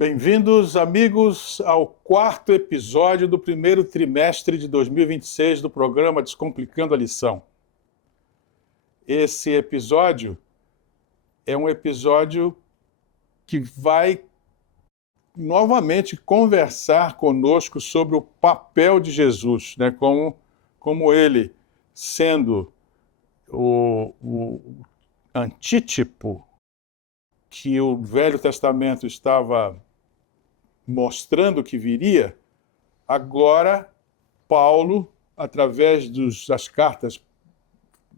Bem-vindos, amigos, ao quarto episódio do primeiro trimestre de 2026 do programa Descomplicando a Lição. Esse episódio é um episódio que vai novamente conversar conosco sobre o papel de Jesus, né? Como ele, sendo o antítipo que o Velho Testamento estava mostrando que viria, agora Paulo, através das cartas,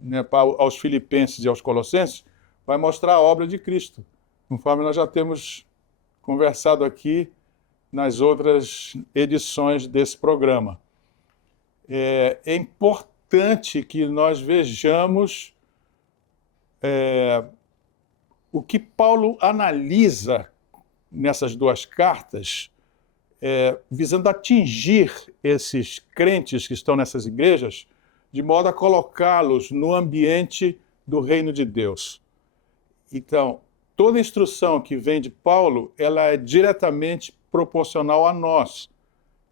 né, aos Filipenses e aos Colossenses, vai mostrar a obra de Cristo, conforme nós já temos conversado aqui nas outras edições desse programa. É importante que nós vejamos o que Paulo analisa nessas duas cartas, visando atingir esses crentes que estão nessas igrejas, de modo a colocá-los no ambiente do reino de Deus. Então, toda instrução que vem de Paulo, ela é diretamente proporcional a nós,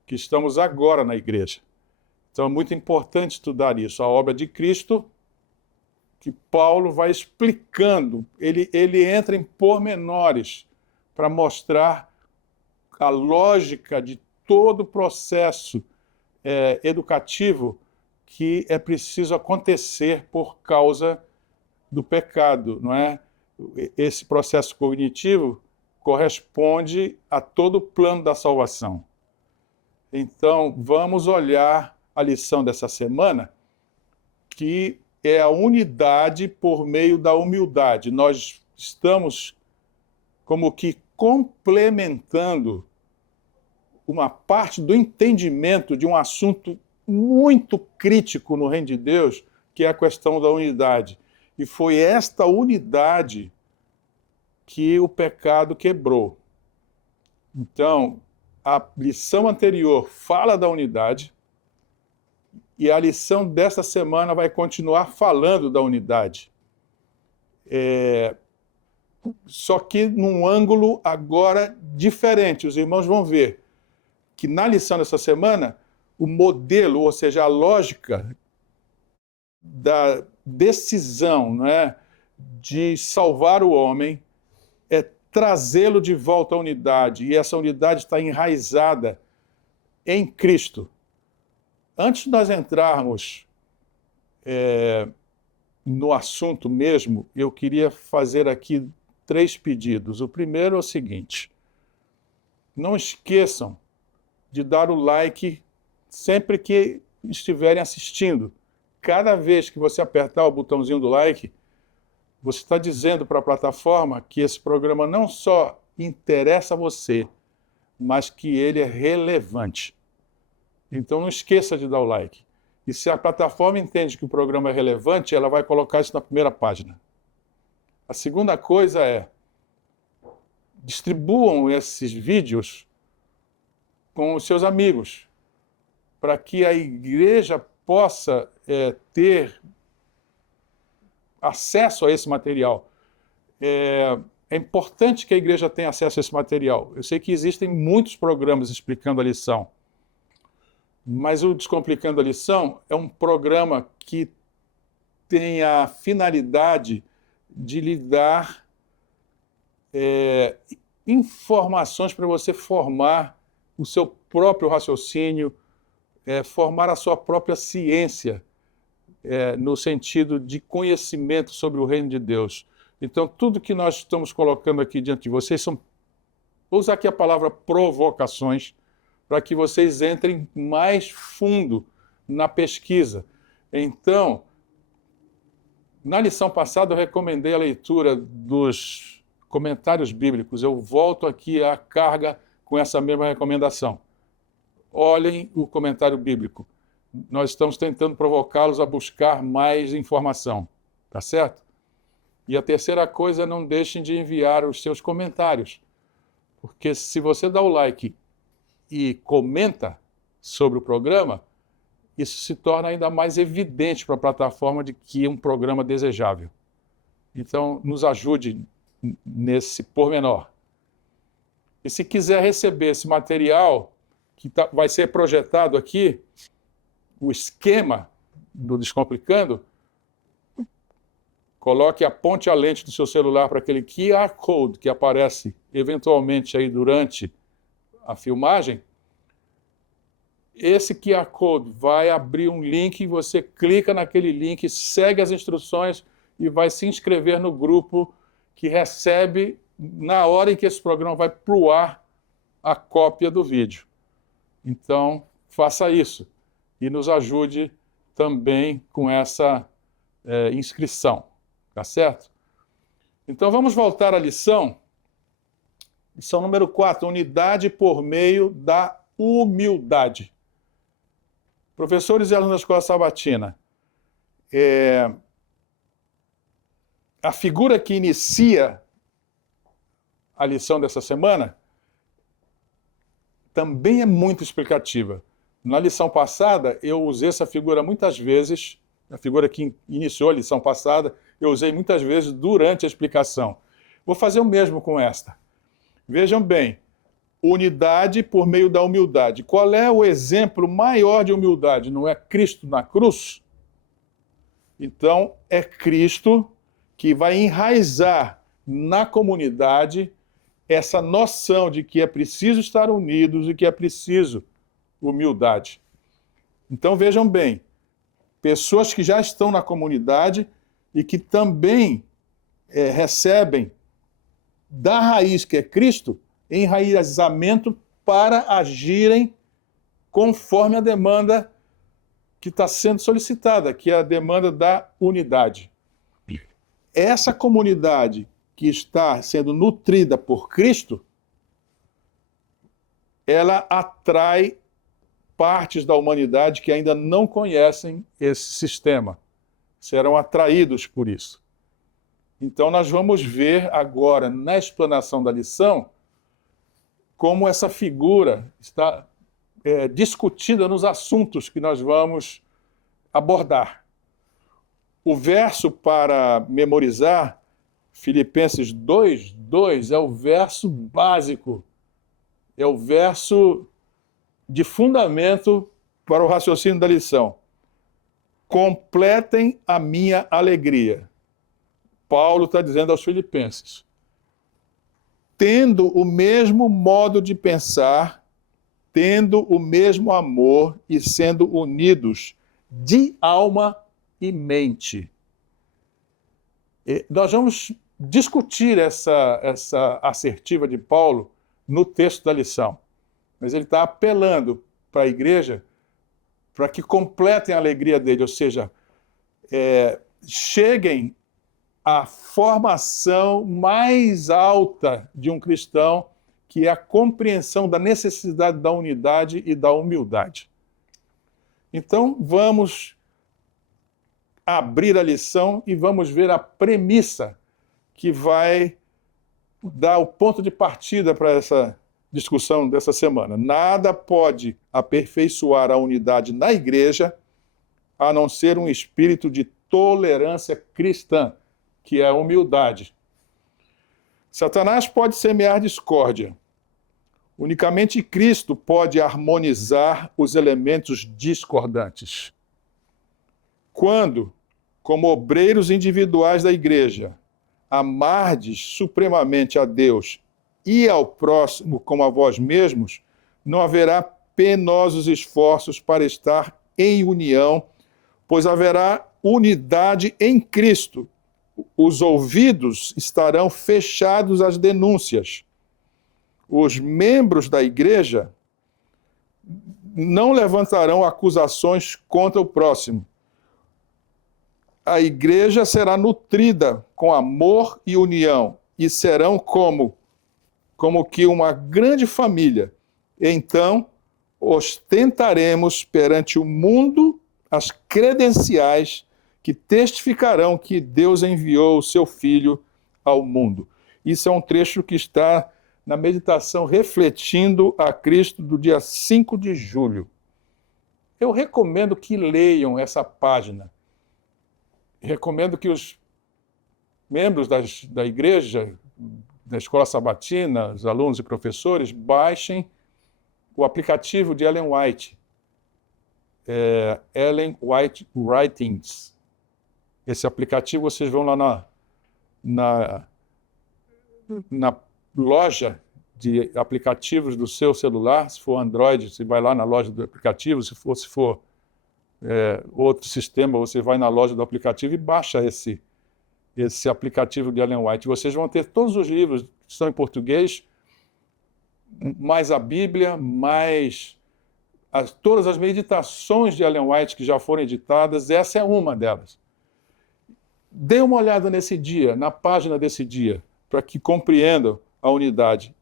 que estamos agora na igreja. Então, é muito importante estudar isso, a obra de Cristo, que Paulo vai explicando, ele entra em pormenores para mostrar a lógica de todo o processo educativo que é preciso acontecer por causa do pecado, não é? Esse processo cognitivo corresponde a todo o plano da salvação. Então, vamos olhar a lição dessa semana, que é a unidade por meio da humildade. Nós estamos como que complementando uma parte do entendimento de um assunto muito crítico no reino de Deus, que é a questão da unidade. E foi esta unidade que o pecado quebrou. Então, a lição anterior fala da unidade, e a lição dessa semana vai continuar falando da unidade. Só que num ângulo agora diferente. Os irmãos vão ver que na lição dessa semana, o modelo, ou seja, a lógica da decisão, não é, de salvar o homem é trazê-lo de volta à unidade. E essa unidade está enraizada em Cristo. Antes de nós entrarmos no assunto mesmo, eu queria fazer aqui 3 pedidos. O primeiro é o seguinte: não esqueçam de dar o like sempre que estiverem assistindo. Cada vez que você apertar o botãozinho do like, você está dizendo para a plataforma que esse programa não só interessa a você, mas que ele é relevante. Então não esqueça de dar o like. E se a plataforma entende que o programa é relevante, ela vai colocar isso na primeira página. A segunda coisa é: distribuam esses vídeos com os seus amigos, para que a igreja possa ter acesso a esse material. É importante que a igreja tenha acesso a esse material. Eu sei que existem muitos programas explicando a lição, mas o Descomplicando a Lição é um programa que tem a finalidade de lhe dar informações para você formar o seu próprio raciocínio, formar a sua própria ciência, no sentido de conhecimento sobre o reino de Deus. Então, tudo que nós estamos colocando aqui diante de vocês são, vou usar aqui a palavra provocações, para que vocês entrem mais fundo na pesquisa. Então, na lição passada eu recomendei a leitura dos comentários bíblicos. Eu volto aqui à carga com essa mesma recomendação. Olhem o comentário bíblico. Nós estamos tentando provocá-los a buscar mais informação, tá certo? E a terceira coisa, não deixem de enviar os seus comentários, porque se você dá o like e comenta sobre o programa, isso se torna ainda mais evidente para a plataforma de que é um programa desejável. Então, nos ajude nesse pormenor. E se quiser receber esse material que vai ser projetado aqui, o esquema do Descomplicando, coloque, aponte a lente do seu celular para aquele QR Code que aparece eventualmente aí durante a filmagem. Esse QR Code vai abrir um link, você clica naquele link, segue as instruções e vai se inscrever no grupo que recebe, na hora em que esse programa vai para o ar, a cópia do vídeo. Então, faça isso e nos ajude também com essa inscrição, tá certo? Então, vamos voltar à lição número 4, unidade por meio da humildade. Professores e alunos da Escola Sabatina, a figura que inicia a lição dessa semana também é muito explicativa. Na lição passada, eu usei essa figura muitas vezes, a figura que iniciou a lição passada, eu usei muitas vezes durante a explicação. Vou fazer o mesmo com esta. Vejam bem, unidade por meio da humildade. Qual é o exemplo maior de humildade? Não é Cristo na cruz? Então, é Cristo que vai enraizar na comunidade essa noção de que é preciso estar unidos e que é preciso humildade. Então, vejam bem, pessoas que já estão na comunidade e que também recebem da raiz que é Cristo, enraizamento para agirem conforme a demanda que está sendo solicitada, que é a demanda da unidade. Essa comunidade que está sendo nutrida por Cristo, ela atrai partes da humanidade que ainda não conhecem esse sistema. Serão atraídos por isso. Então, nós vamos ver agora, na explanação da lição, como essa figura está discutida nos assuntos que nós vamos abordar. O verso para memorizar, Filipenses 2:2, é o verso básico, é o verso de fundamento para o raciocínio da lição. Completem a minha alegria. Paulo está dizendo aos filipenses, tendo o mesmo modo de pensar, tendo o mesmo amor e sendo unidos de alma e mente. Nós vamos discutir essa assertiva de Paulo no texto da lição, mas ele está apelando para a igreja para que completem a alegria dele, ou seja, cheguem à formação mais alta de um cristão, que é a compreensão da necessidade da unidade e da humildade. Então, vamos abrir a lição e vamos ver a premissa que vai dar o ponto de partida para essa discussão dessa semana. Nada pode aperfeiçoar a unidade na igreja a não ser um espírito de tolerância cristã, que é a humildade. Satanás pode semear discórdia. Unicamente Cristo pode harmonizar os elementos discordantes. Quando, como obreiros individuais da igreja, amardes supremamente a Deus e ao próximo como a vós mesmos, não haverá penosos esforços para estar em união, pois haverá unidade em Cristo. Os ouvidos estarão fechados às denúncias. Os membros da igreja não levantarão acusações contra o próximo. A igreja será nutrida com amor e união, e serão como que uma grande família. Então, ostentaremos perante o mundo as credenciais que testificarão que Deus enviou o seu Filho ao mundo. Isso é um trecho que está na meditação Refletindo a Cristo, do dia 5 de julho. Eu recomendo que leiam essa página. Recomendo que os membros da igreja, da Escola Sabatina, os alunos e professores, baixem o aplicativo de Ellen White, Ellen White Writings. Esse aplicativo, vocês vão lá na loja de aplicativos do seu celular. Se for Android, você vai lá na loja do aplicativo. Se for outro sistema, você vai na loja do aplicativo e baixa esse aplicativo de Ellen White. Vocês vão ter todos os livros que estão em português, mais a Bíblia, mais todas as meditações de Ellen White que já foram editadas. Essa é uma delas. Dê uma olhada nesse dia, na página desse dia, para que compreendam a unidade.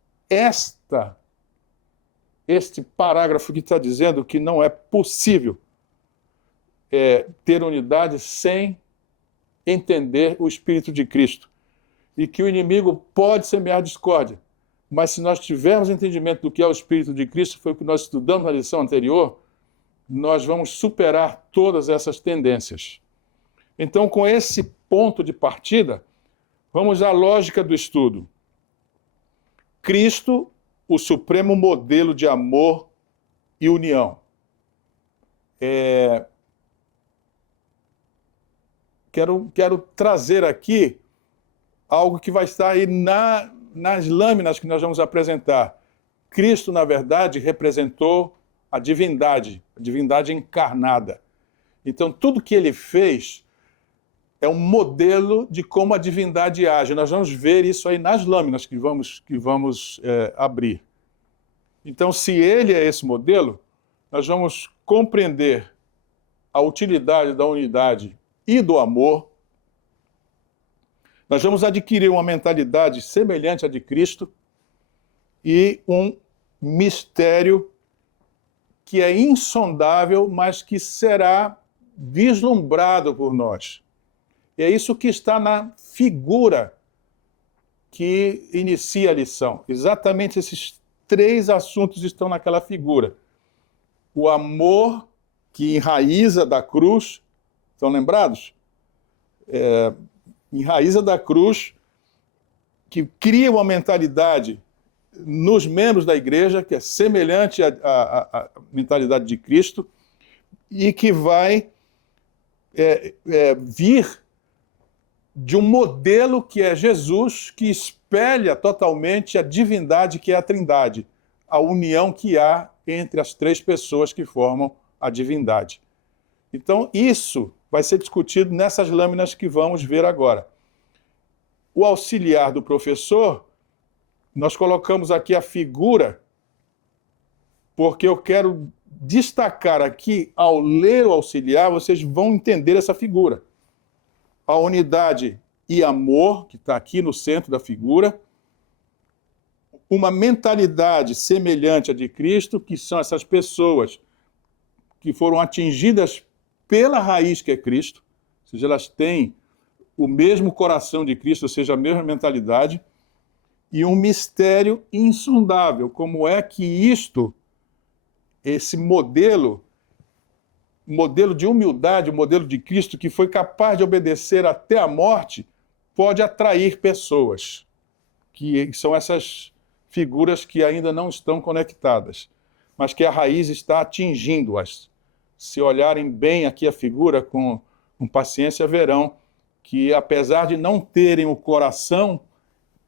Este parágrafo que está dizendo que não é possível ter unidade sem entender o Espírito de Cristo, e que o inimigo pode semear discórdia, mas se nós tivermos entendimento do que é o Espírito de Cristo, foi o que nós estudamos na lição anterior, nós vamos superar todas essas tendências. Então, com esse ponto de partida, vamos à lógica do estudo. Cristo, o supremo modelo de amor e união. Quero trazer aqui algo que vai estar aí nas lâminas que nós vamos apresentar. Cristo, na verdade, representou a divindade encarnada. Então, tudo que ele fez é um modelo de como a divindade age. Nós vamos ver isso aí nas lâminas que vamos abrir. Então, se ele é esse modelo, nós vamos compreender a utilidade da unidade e do amor. Nós vamos adquirir uma mentalidade semelhante à de Cristo e um mistério que é insondável, mas que será vislumbrado por nós. E é isso que está na figura que inicia a lição. Exatamente esses 3 assuntos estão naquela figura. O amor que enraiza da cruz, estão lembrados? Enraiza da cruz, que cria uma mentalidade nos membros da igreja, que é semelhante à mentalidade de Cristo, e que vai vir de um modelo que é Jesus, que espelha totalmente a divindade que é a Trindade, a união que há entre as 3 pessoas que formam a divindade. Então, isso vai ser discutido nessas lâminas que vamos ver agora. O auxiliar do professor, nós colocamos aqui a figura, porque eu quero destacar aqui, ao ler o auxiliar, vocês vão entender essa figura. A unidade e amor, que está aqui no centro da figura, uma mentalidade semelhante à de Cristo, que são essas pessoas que foram atingidas pela raiz que é Cristo, ou seja, elas têm o mesmo coração de Cristo, ou seja, a mesma mentalidade, e um mistério insondável, como é que esse modelo de humildade, o modelo de Cristo, que foi capaz de obedecer até a morte, pode atrair pessoas, que são essas figuras que ainda não estão conectadas, mas que a raiz está atingindo-as. Se olharem bem aqui a figura com paciência, verão que, apesar de não terem o coração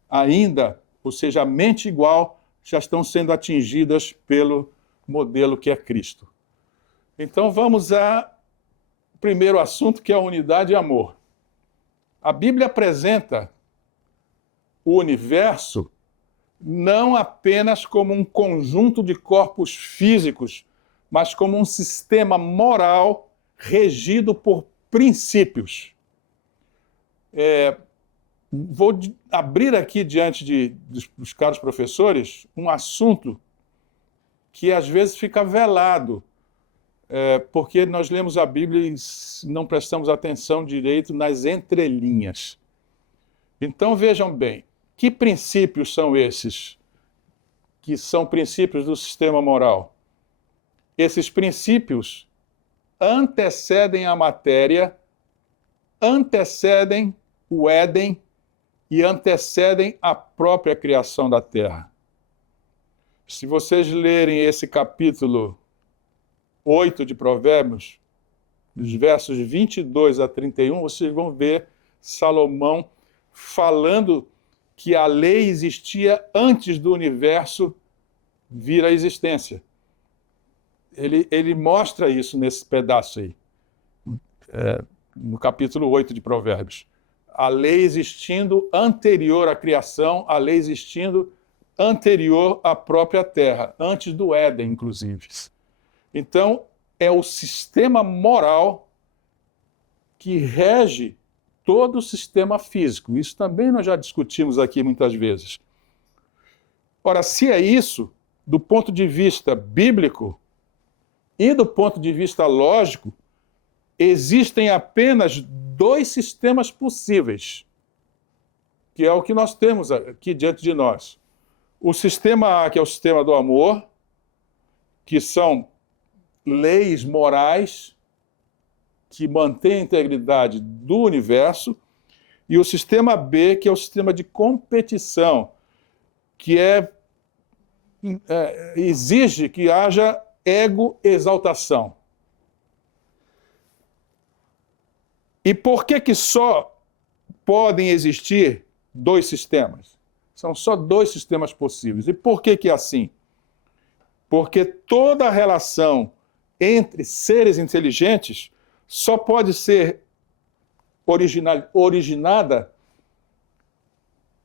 ainda, ou seja, a mente igual, já estão sendo atingidas pelo modelo que é Cristo. Então vamos ao primeiro assunto, que é a unidade e amor. A Bíblia apresenta o universo não apenas como um conjunto de corpos físicos, mas como um sistema moral regido por princípios. Vou abrir aqui diante dos caros professores um assunto que às vezes fica velado, porque nós lemos a Bíblia e não prestamos atenção direito nas entrelinhas. Então vejam bem, que princípios são esses, que são princípios do sistema moral? Esses princípios antecedem a matéria, antecedem o Éden e antecedem a própria criação da terra. Se vocês lerem esse capítulo 8 de Provérbios, dos versos 22 a 31, vocês vão ver Salomão falando que a lei existia antes do universo vir à existência. Ele mostra isso nesse pedaço aí, no capítulo 8 de Provérbios. A lei existindo anterior à criação, a lei existindo anterior à própria terra, antes do Éden, inclusive. Então, é o sistema moral que rege todo o sistema físico. Isso também nós já discutimos aqui muitas vezes. Ora, se é isso, do ponto de vista bíblico e do ponto de vista lógico, existem apenas dois sistemas possíveis, que é o que nós temos aqui diante de nós. O sistema A, que é o sistema do amor, que são leis morais que mantêm a integridade do universo, e o sistema B, que é o sistema de competição, que exige que haja ego-exaltação. E por que só podem existir dois sistemas? São só dois sistemas possíveis. E por que é assim? Porque toda a relação entre seres inteligentes só pode ser originada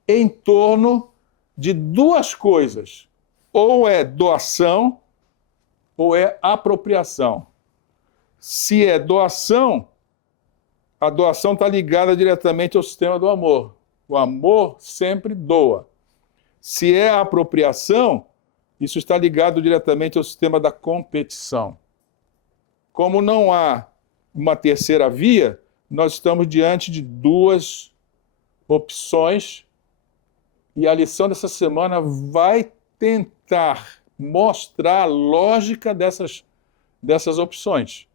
em torno de duas coisas. Ou é doação, ou é apropriação. Se é doação, a doação está ligada diretamente ao sistema do amor. O amor sempre doa. Se é apropriação, isso está ligado diretamente ao sistema da competição. Como não há uma terceira via, nós estamos diante de duas opções, e a lição dessa semana vai tentar mostrar a lógica dessas opções.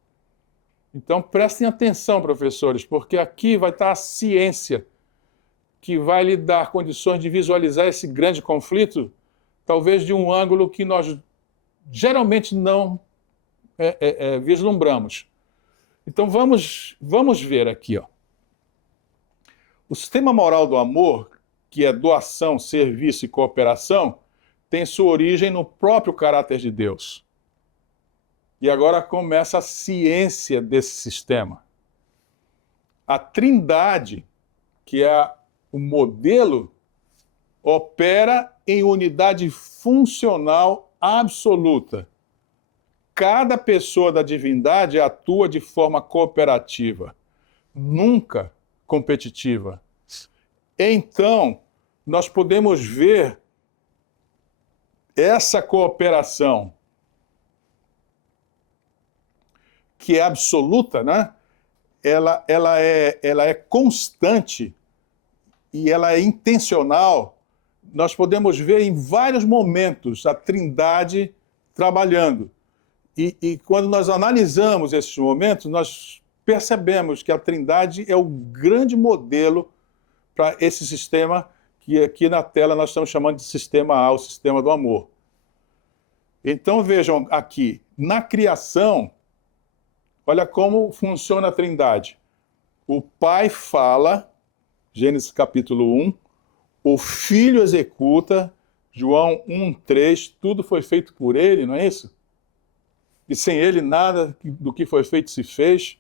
Então prestem atenção, professores, porque aqui vai estar a ciência que vai lhe dar condições de visualizar esse grande conflito, talvez de um ângulo que nós geralmente não vislumbramos. Então vamos ver aqui, ó. O sistema moral do amor, que é doação, serviço e cooperação, tem sua origem no próprio caráter de Deus. E agora começa a ciência desse sistema. A Trindade, que é o modelo, opera em unidade funcional absoluta. Cada pessoa da divindade atua de forma cooperativa, nunca competitiva. Então, nós podemos ver essa cooperação, que é absoluta, né? Ela é constante e ela é intencional. Nós podemos ver em vários momentos a Trindade trabalhando. E quando nós analisamos esses momentos, nós percebemos que a Trindade é o grande modelo para esse sistema que aqui na tela nós estamos chamando de sistema A, o sistema do amor. Então vejam aqui, na criação, olha como funciona a Trindade. O Pai fala, Gênesis capítulo 1, o Filho executa, João 1:3, tudo foi feito por ele, não é isso? E sem ele nada do que foi feito se fez.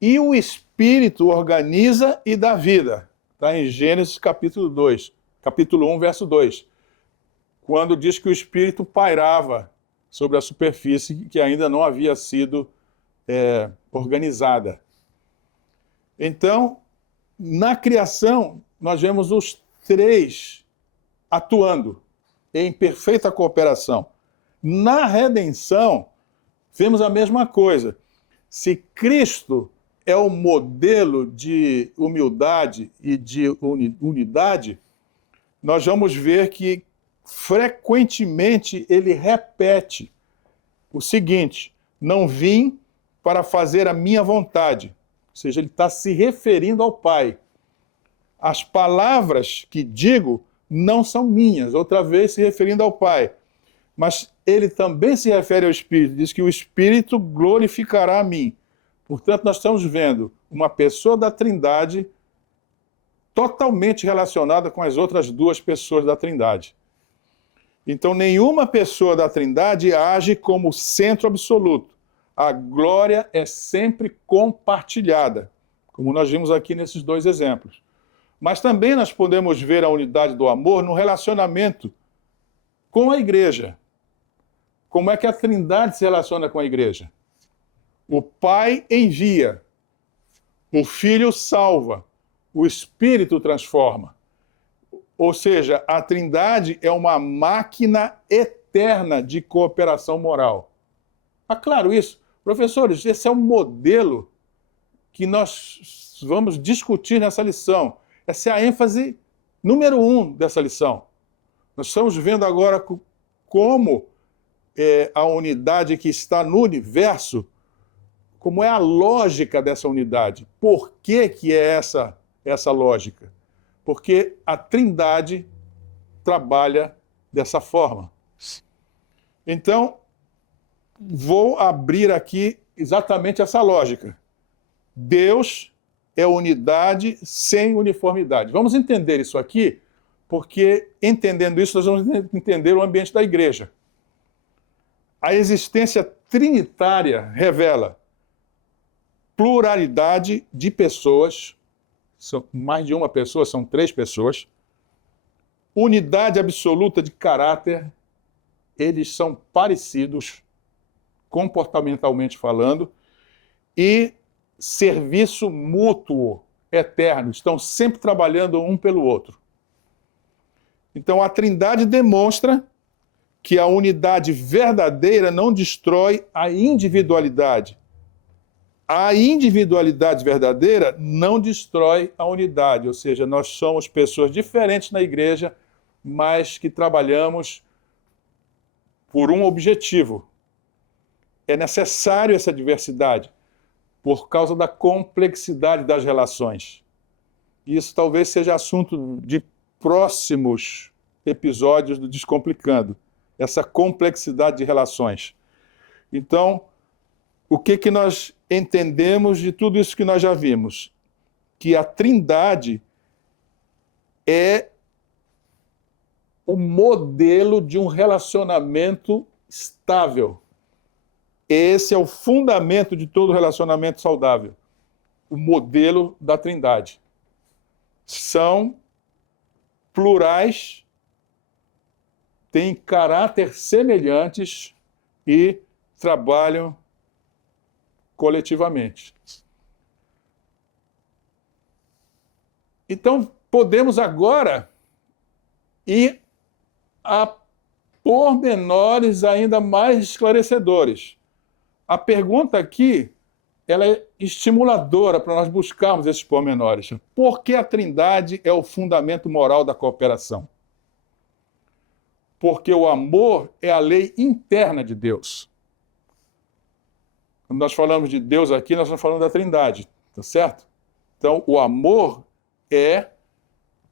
E o Espírito organiza e dá vida. Está em Gênesis capítulo 1, verso 2. Quando diz que o Espírito pairava sobre a superfície que ainda não havia sido organizada. Então, na criação, nós vemos os três atuando em perfeita cooperação. Na redenção, vemos a mesma coisa. Se Cristo é o modelo de humildade e de unidade, nós vamos ver que frequentemente ele repete o seguinte: não vim para fazer a minha vontade. Ou seja, ele está se referindo ao Pai. As palavras que digo não são minhas, outra vez se referindo ao Pai. Mas ele também se refere ao Espírito, diz que o Espírito glorificará a mim. Portanto, nós estamos vendo uma pessoa da Trindade totalmente relacionada com as outras duas pessoas da Trindade. Então, nenhuma pessoa da Trindade age como centro absoluto. A glória é sempre compartilhada, como nós vimos aqui nesses dois exemplos. Mas também nós podemos ver a unidade do amor no relacionamento com a igreja. Como é que a Trindade se relaciona com a igreja? O Pai envia, o Filho salva, o Espírito transforma. Ou seja, a Trindade é uma máquina eterna de cooperação moral. Está claro isso? Professores, esse é um modelo que nós vamos discutir nessa lição. Essa é a ênfase número 1 dessa lição. Nós estamos vendo agora como a unidade que está no universo, como é a lógica dessa unidade. Por que é essa lógica? Porque a Trindade trabalha dessa forma. Então, vou abrir aqui exatamente essa lógica. Deus é unidade sem uniformidade. Vamos entender isso aqui, porque entendendo isso, nós vamos entender o ambiente da igreja. A existência trinitária revela pluralidade de pessoas, são mais de uma pessoa, são 3 pessoas, unidade absoluta de caráter, eles são parecidos, comportamentalmente falando, e serviço mútuo, eterno, estão sempre trabalhando um pelo outro. Então a Trindade demonstra que a unidade verdadeira não destrói a individualidade. A individualidade verdadeira não destrói a unidade, ou seja, nós somos pessoas diferentes na igreja, mas que trabalhamos por um objetivo. É necessário essa diversidade por causa da complexidade das relações. Isso talvez seja assunto de próximos episódios do Descomplicando, essa complexidade de relações. Então, o que nós entendemos de tudo isso que nós já vimos? Que a Trindade é o modelo de um relacionamento estável. Esse é o fundamento de todo relacionamento saudável. O modelo da Trindade. São plurais, têm caráter semelhantes e trabalham coletivamente. Então, podemos agora ir a pormenores ainda mais esclarecedores. A pergunta aqui, ela é estimuladora para nós buscarmos esses pormenores. Por que a Trindade é o fundamento moral da cooperação? Porque o amor é a lei interna de Deus. Quando nós falamos de Deus aqui, nós estamos falando da Trindade, tá certo? Então, o amor é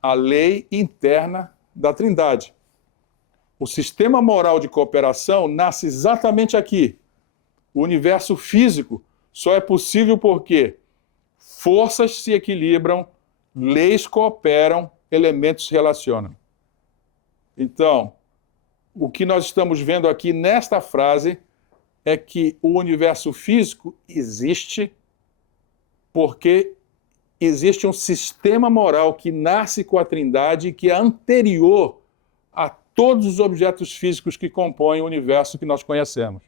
a lei interna da Trindade. O sistema moral de cooperação nasce exatamente aqui. O universo físico só é possível porque forças se equilibram, leis cooperam, elementos se relacionam. Então, o que nós estamos vendo aqui nesta frase é que o universo físico existe porque existe um sistema moral que nasce com a Trindade e que é anterior a todos os objetos físicos que compõem o universo que nós conhecemos.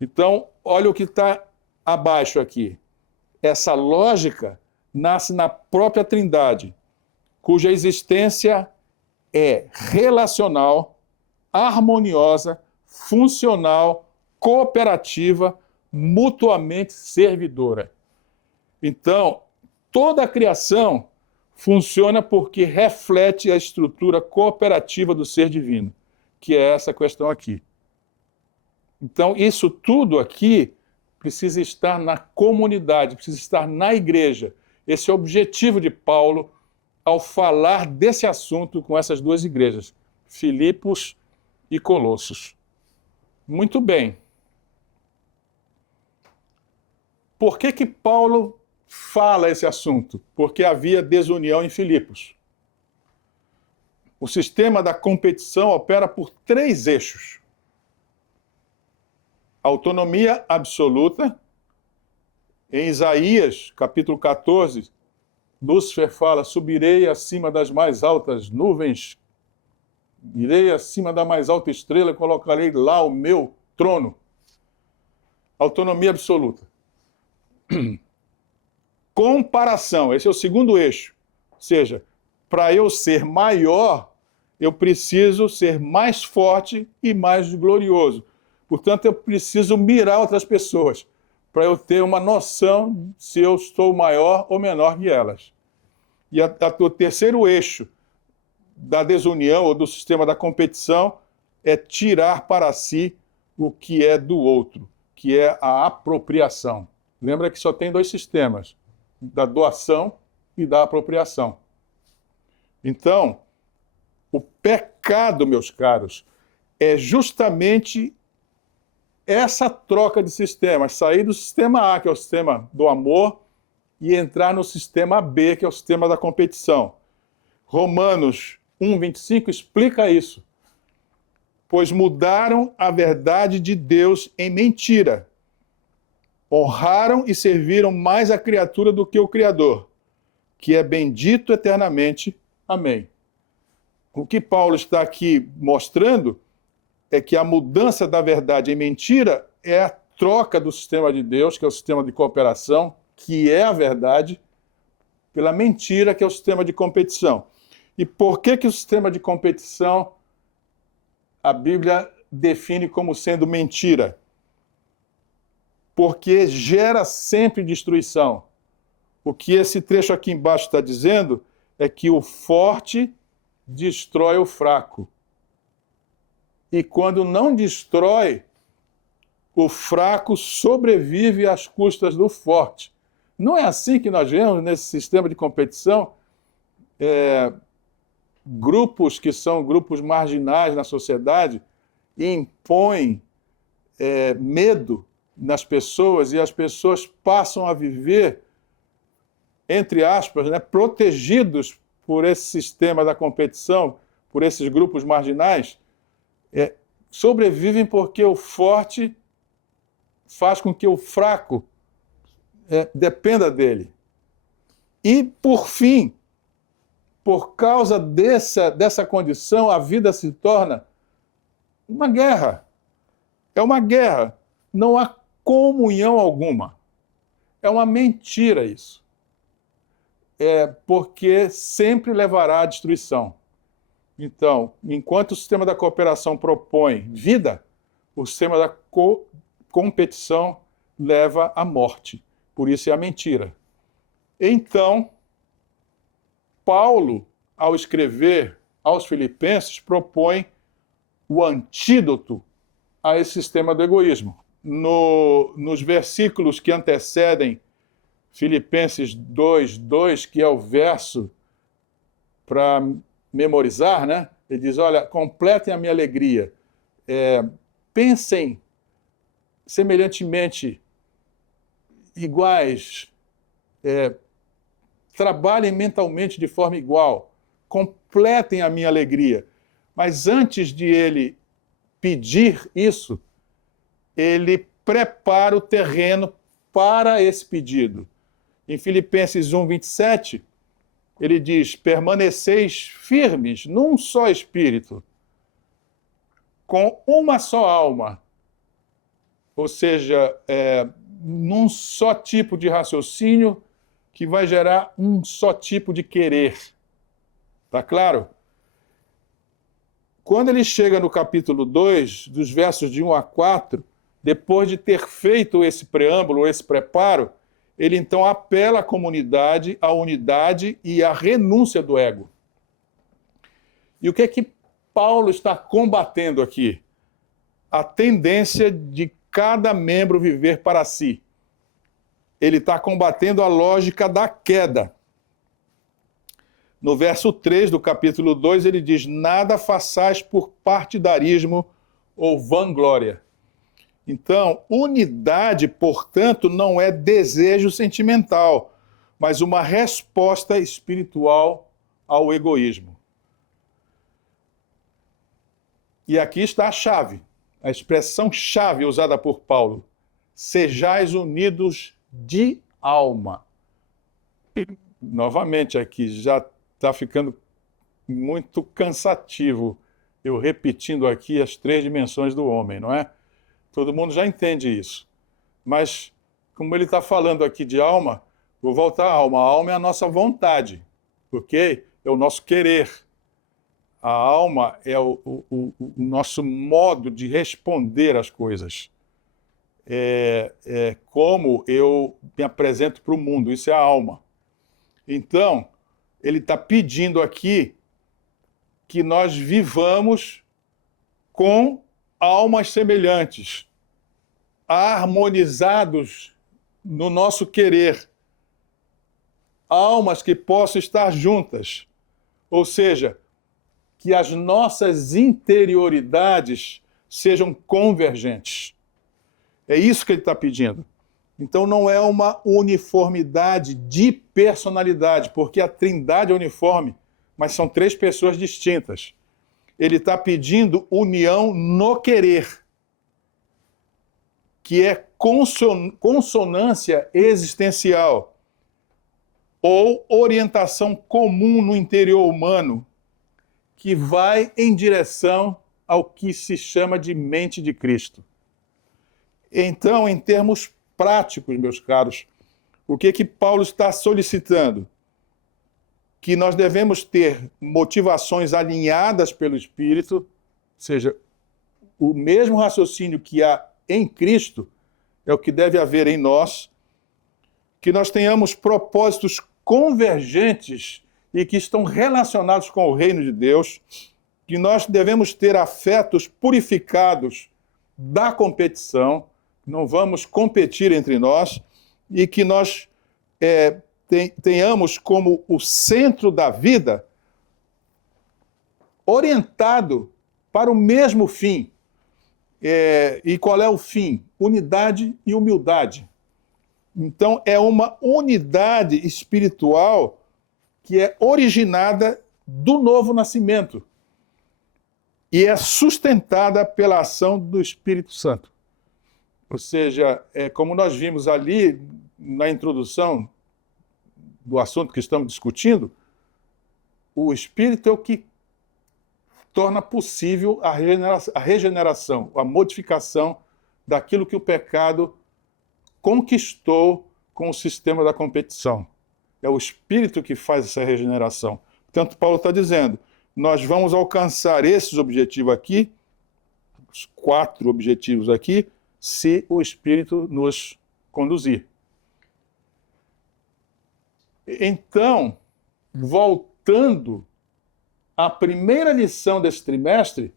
Então, olha o que está abaixo aqui. Essa lógica nasce na própria Trindade, cuja existência é relacional, harmoniosa, funcional, cooperativa, mutuamente servidora. Então, toda a criação funciona porque reflete a estrutura cooperativa do ser divino, que é essa questão aqui. Então, isso tudo aqui precisa estar na comunidade, precisa estar na igreja. esse objetivo de Paulo ao falar desse assunto com essas duas igrejas, Filipos e Colossos. Muito bem. Por que Paulo fala esse assunto? Porque havia desunião em Filipos. O sistema da competição opera por 3 eixos. Autonomia absoluta. Em Isaías, capítulo 14, Lúcifer fala: subirei acima das mais altas nuvens, irei acima da mais alta estrela, colocarei lá o meu trono. Autonomia absoluta. Comparação, esse é o segundo eixo. Ou seja, para eu ser maior, eu preciso ser mais forte e mais glorioso. Portanto, eu preciso mirar outras pessoas, para eu ter uma noção se eu estou maior ou menor que elas. E o terceiro eixo da desunião ou do sistema da competição é tirar para si o que é do outro, que é a apropriação. Lembra que só tem 2 sistemas, da doação e da apropriação. Então, o pecado, meus caros, é justamente essa troca de sistemas, sair do sistema A, que é o sistema do amor, e entrar no sistema B, que é o sistema da competição. Romanos 1:25 explica isso. Pois mudaram a verdade de Deus em mentira. Honraram e serviram mais a criatura do que o Criador, que é bendito eternamente. Amém. O que Paulo está aqui mostrando é que a mudança da verdade em mentira é a troca do sistema de Deus, que é o sistema de cooperação, que é a verdade, pela mentira, que é o sistema de competição. E por que o sistema de competição a Bíblia define como sendo mentira? Porque gera sempre destruição. O que esse trecho aqui embaixo está dizendo é que o forte destrói o fraco. E quando não destrói, o fraco sobrevive às custas do forte. Não é assim que nós vemos nesse sistema de competição? Grupos que são grupos marginais na sociedade impõem medo nas pessoas e as pessoas passam a viver, entre aspas, protegidos por esse sistema da competição, por esses grupos marginais, sobrevivem porque o forte faz com que o fraco dependa dele. E, por fim, por causa dessa condição, a vida se torna uma guerra. É uma guerra. Não há comunhão alguma. É uma mentira isso. Porque sempre levará à destruição. Então, enquanto o sistema da cooperação propõe vida, o sistema da competição leva à morte. Por isso é a mentira. Então, Paulo, ao escrever aos Filipenses, propõe o antídoto a esse sistema do egoísmo. Nos versículos que antecedem Filipenses 2:2, que é o verso para memorizar, né? Ele diz: olha, completem a minha alegria, pensem semelhantemente iguais, trabalhem mentalmente de forma igual, completem a minha alegria. Mas antes de ele pedir isso, ele prepara o terreno para esse pedido. Em Filipenses 1:27, ele diz: permaneceis firmes num só espírito, com uma só alma, ou seja, num só tipo de raciocínio que vai gerar um só tipo de querer. Tá claro? Quando ele chega no capítulo 2, dos versos de 1 a 4, depois de ter feito esse preâmbulo, esse preparo, ele então apela à comunidade, à unidade e à renúncia do ego. E o que é que Paulo está combatendo aqui? A tendência de cada membro viver para si. ele está combatendo a lógica da queda. No verso 3 do capítulo 2, ele diz: nada façais por partidarismo ou vanglória. Então, unidade, portanto, não é desejo sentimental, mas uma resposta espiritual ao egoísmo. E aqui está a chave, a expressão-chave usada por Paulo: sejais unidos de alma. E, novamente, aqui já está ficando muito cansativo eu repetindo aqui as 3 dimensões do homem, não é? Todo mundo já entende isso. Mas, como ele está falando aqui de alma, vou voltar à alma. A alma é a nossa vontade, ok? É o nosso querer. A alma é o nosso modo de responder às coisas. É como eu me apresento para o mundo, isso é a alma. Então, ele está pedindo aqui que nós vivamos com almas semelhantes, harmonizados no nosso querer, almas que possam estar juntas, ou seja, que as nossas interioridades sejam convergentes. É isso que ele está pedindo. Então não é uma uniformidade de personalidade, porque a Trindade é uniforme, mas são 3 pessoas distintas. Ele está pedindo união no querer, que é consonância existencial, ou orientação comum no interior humano, que vai em direção ao que se chama de mente de Cristo. Então, em termos práticos, meus caros, o que Paulo está solicitando? Que nós devemos ter motivações alinhadas pelo Espírito, ou seja, o mesmo raciocínio que há em Cristo é o que deve haver em nós, que nós tenhamos propósitos convergentes e que estão relacionados com o reino de Deus, que nós devemos ter afetos purificados da competição, não vamos competir entre nós, e que nós tenhamos como o centro da vida orientado para o mesmo fim. E qual é o fim? Unidade e humildade. Então, é uma unidade espiritual que é originada do novo nascimento e é sustentada pela ação do Espírito Santo. Ou seja, como nós vimos ali na introdução do assunto que estamos discutindo, o Espírito é o que torna possível a regeneração, a modificação daquilo que o pecado conquistou com o sistema da competição. É o Espírito que faz essa regeneração. Portanto, Paulo está dizendo, nós vamos alcançar esses objetivos aqui, os 4 objetivos aqui, se o Espírito nos conduzir. Então, voltando à primeira lição desse trimestre,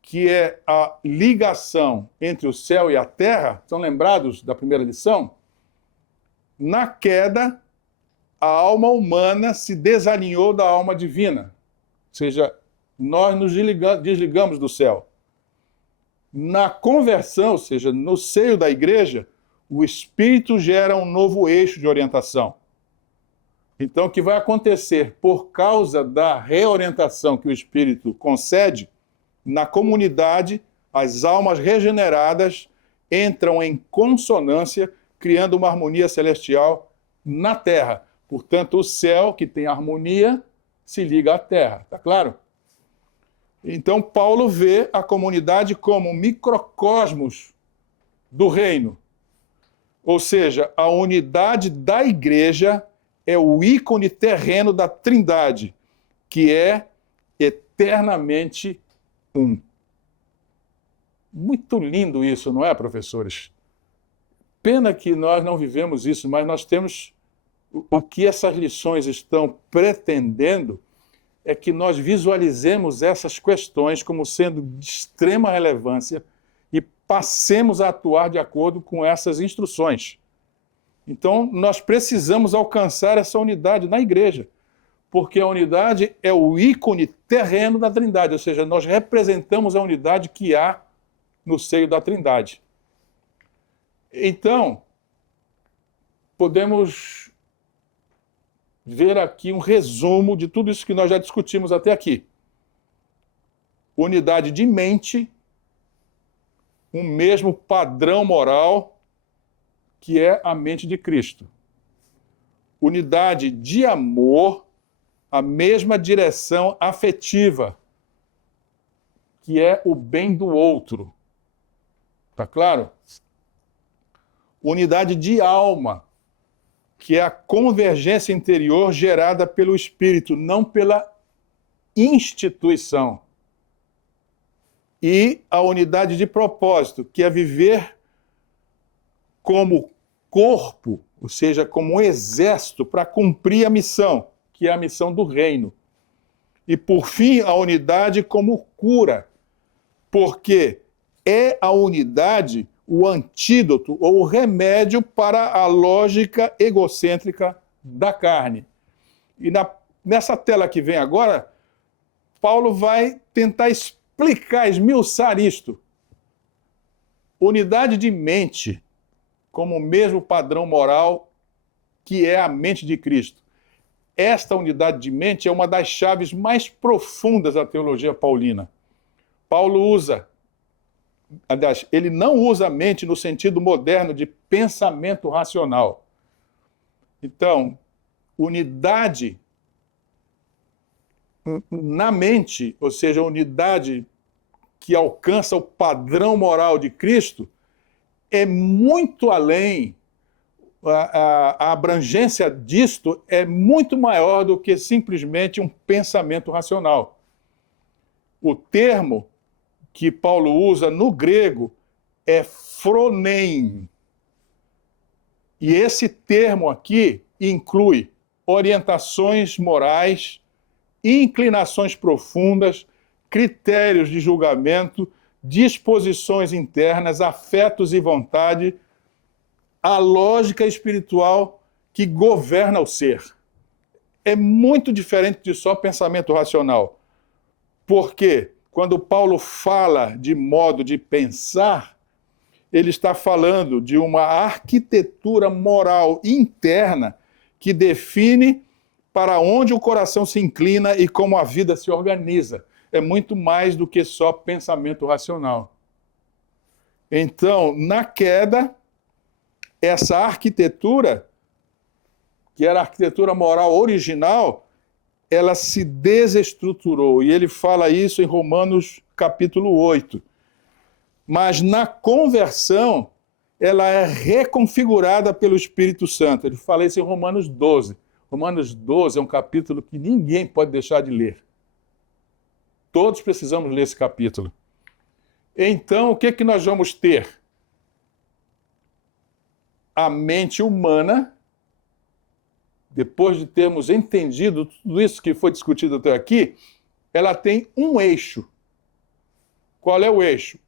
que é a ligação entre o céu e a terra, estão lembrados da primeira lição? Na queda, a alma humana se desalinhou da alma divina. Ou seja, nós nos desligamos do céu. Na conversão, ou seja, no seio da igreja, o Espírito gera um novo eixo de orientação. Então, o que vai acontecer por causa da reorientação que o Espírito concede, na comunidade, as almas regeneradas entram em consonância, criando uma harmonia celestial na terra. Portanto, o céu, que tem harmonia, se liga à terra. Está claro? Então, Paulo vê a comunidade como um microcosmos do reino. Ou seja, a unidade da igreja é o ícone terreno da Trindade, que é eternamente um. Muito lindo isso, não é, professores? Pena que nós não vivemos isso, mas nós temos... O que essas lições estão pretendendo é que nós visualizemos essas questões como sendo de extrema relevância e passemos a atuar de acordo com essas instruções. Então, nós precisamos alcançar essa unidade na igreja, porque a unidade é o ícone terreno da Trindade, ou seja, nós representamos a unidade que há no seio da Trindade. Então, podemos ver aqui um resumo de tudo isso que nós já discutimos até aqui. Unidade de mente, um mesmo padrão moral, que é a mente de Cristo. Unidade de amor, a mesma direção afetiva, que é o bem do outro. Tá claro? Unidade de alma, que é a convergência interior gerada pelo Espírito, não pela instituição. E a unidade de propósito, que é viver como corpo, ou seja, como um exército para cumprir a missão, que é a missão do reino. E, por fim, a unidade como cura, porque é a unidade o antídoto ou o remédio para a lógica egocêntrica da carne. E nessa tela que vem agora, Paulo vai tentar explicar, esmiuçar isto. Unidade de mente, como o mesmo padrão moral que é a mente de Cristo. Esta unidade de mente é uma das chaves mais profundas da teologia paulina. Paulo usa, aliás, ele não usa a mente no sentido moderno de pensamento racional. Então, unidade na mente, ou seja, unidade que alcança o padrão moral de Cristo, é muito além, a abrangência disto é muito maior do que simplesmente um pensamento racional. O termo que Paulo usa no grego é phronein. E esse termo aqui inclui orientações morais, inclinações profundas, critérios de julgamento, disposições internas, afetos e vontade, a lógica espiritual que governa o ser. É muito diferente de só pensamento racional. Porque quando Paulo fala de modo de pensar, ele está falando de uma arquitetura moral interna que define para onde o coração se inclina e como a vida se organiza. É muito mais do que só pensamento racional. Então, na queda, essa arquitetura, que era a arquitetura moral original, ela se desestruturou. E ele fala isso em Romanos capítulo 8. Mas na conversão, ela é reconfigurada pelo Espírito Santo. Ele fala isso em Romanos 12. Romanos 12 é um capítulo que ninguém pode deixar de ler. Todos precisamos ler esse capítulo. Então, o que que nós vamos ter? A mente humana, depois de termos entendido tudo isso que foi discutido até aqui, ela tem um eixo. Qual é o eixo?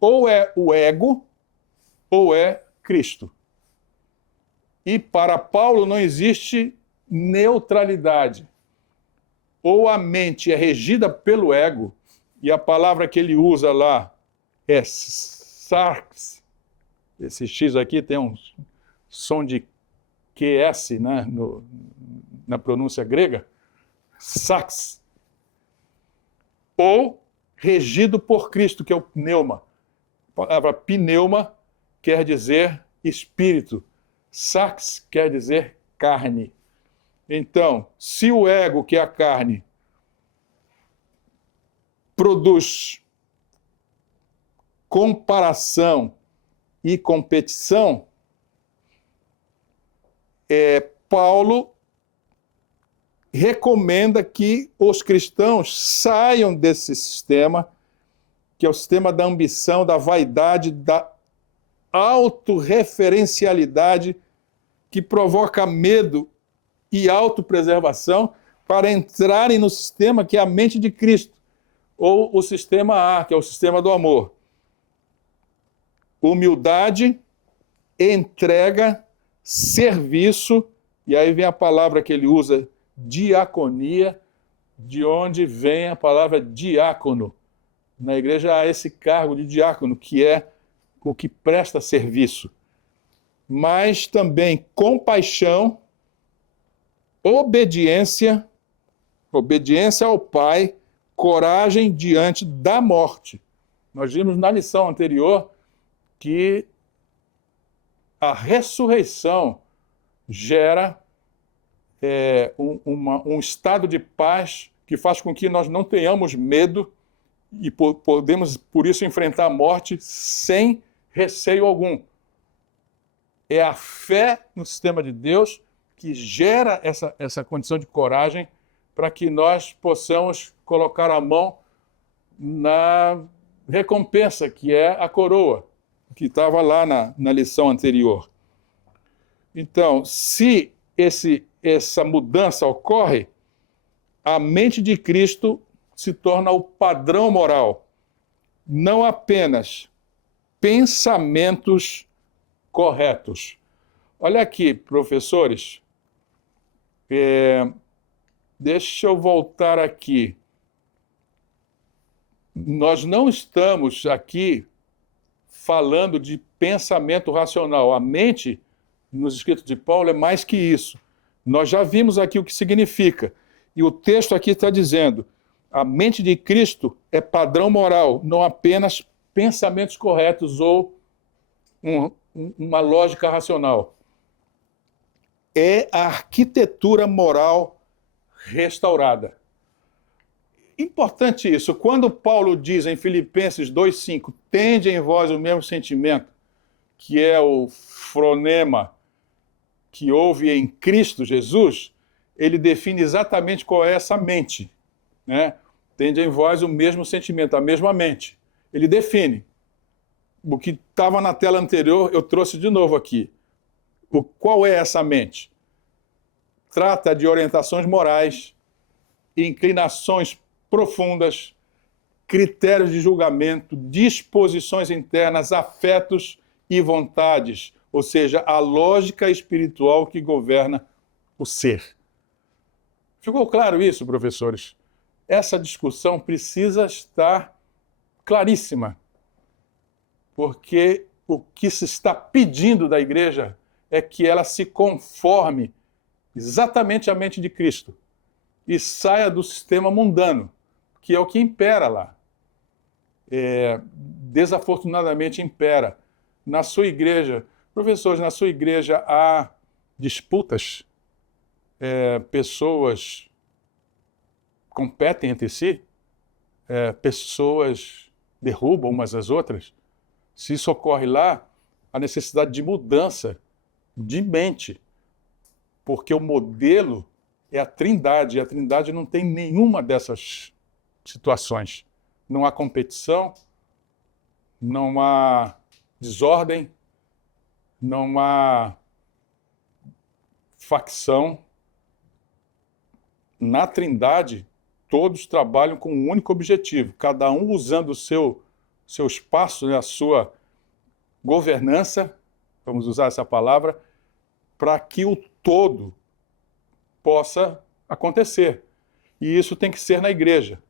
Ou é o ego, ou é Cristo. E para Paulo não existe neutralidade. Ou a mente é regida pelo ego, e a palavra que ele usa lá é sarx. Esse X aqui tem um som de QS, né, na pronúncia grega. Sax. Ou regido por Cristo, que é o pneuma. A palavra pneuma quer dizer espírito. Sax quer dizer carne. Então, se o ego, que é a carne, produz comparação e competição, Paulo recomenda que os cristãos saiam desse sistema, que é o sistema da ambição, da vaidade, da autorreferencialidade, que provoca medo e autopreservação, para entrarem no sistema que é a mente de Cristo, ou o sistema A, que é o sistema do amor. Humildade, entrega, serviço, e aí vem a palavra que ele usa, diaconia, de onde vem a palavra diácono. Na igreja há esse cargo de diácono, que é o que presta serviço. Mas também compaixão, obediência ao Pai, coragem diante da morte. Nós vimos na lição anterior que a ressurreição gera um estado de paz que faz com que nós não tenhamos medo e podemos, por isso, enfrentar a morte sem receio algum. É a fé no sistema de Deus que gera essa condição de coragem para que nós possamos colocar a mão na recompensa, que é a coroa, que estava lá na lição anterior. Então, se essa mudança ocorre, a mente de Cristo se torna o padrão moral, não apenas pensamentos corretos. Olha aqui, professores, deixa eu voltar aqui. Nós não estamos aqui falando de pensamento racional. A mente, nos escritos de Paulo, é mais que isso. Nós já vimos aqui o que significa. E o texto aqui está dizendo: a mente de Cristo é padrão moral, não apenas pensamentos corretos ou uma lógica racional. É a arquitetura moral restaurada. Importante isso. Quando Paulo diz em Filipenses 2,5, tende em vós o mesmo sentimento, que é o fronema que houve em Cristo Jesus, ele define exatamente qual é essa mente, né? Tende em vós o mesmo sentimento, a mesma mente. Ele define. O que estava na tela anterior, eu trouxe de novo aqui. Qual é essa mente? Trata de orientações morais, inclinações profundas, critérios de julgamento, disposições internas, afetos e vontades, ou seja, a lógica espiritual que governa o ser. Ficou claro isso, professores? Essa discussão precisa estar claríssima, porque o que se está pedindo da igreja é que ela se conforme exatamente à mente de Cristo e saia do sistema mundano, que é o que impera lá. Desafortunadamente impera. Na sua igreja, professores, na sua igreja há disputas? Pessoas competem entre si? Pessoas derrubam umas às outras? Se isso ocorre lá, a necessidade de mudança de mente, porque o modelo é a Trindade, e a Trindade não tem nenhuma dessas situações. Não há competição, não há desordem, não há facção. Na Trindade, todos trabalham com um único objetivo, cada um usando o seu espaço, né, a sua governança, vamos usar essa palavra, para que o todo possa acontecer. E isso tem que ser na igreja.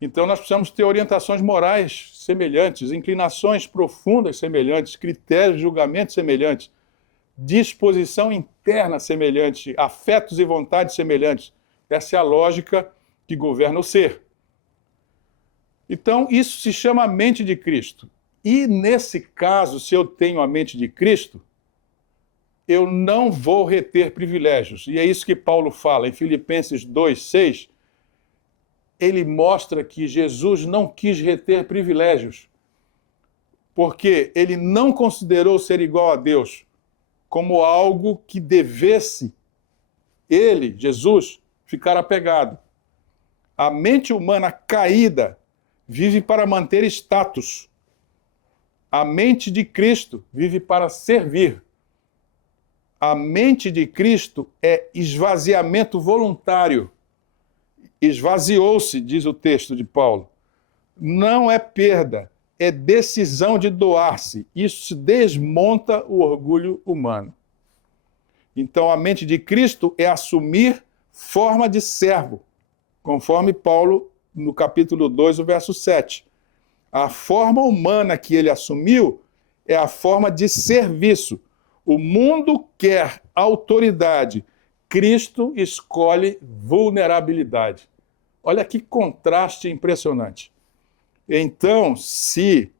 Então nós precisamos ter orientações morais semelhantes, inclinações profundas semelhantes, critérios de julgamento semelhantes, disposição interna semelhante, afetos e vontades semelhantes. Essa é a lógica que governa o ser. Então isso se chama a mente de Cristo. E nesse caso, se eu tenho a mente de Cristo, eu não vou reter privilégios. E é isso que Paulo fala em Filipenses 2,6. Ele mostra que Jesus não quis reter privilégios, porque ele não considerou ser igual a Deus como algo que devesse ele, Jesus, ficar apegado. A mente humana caída vive para manter status. A mente de Cristo vive para servir. A mente de Cristo é esvaziamento voluntário. Esvaziou-se, diz o texto de Paulo. Não é perda, é decisão de doar-se. Isso desmonta o orgulho humano. Então, a mente de Cristo é assumir forma de servo, conforme Paulo, no capítulo 2, o verso 7. A forma humana que ele assumiu é a forma de serviço. O mundo quer autoridade, Cristo escolhe vulnerabilidade. Olha que contraste impressionante. Então, se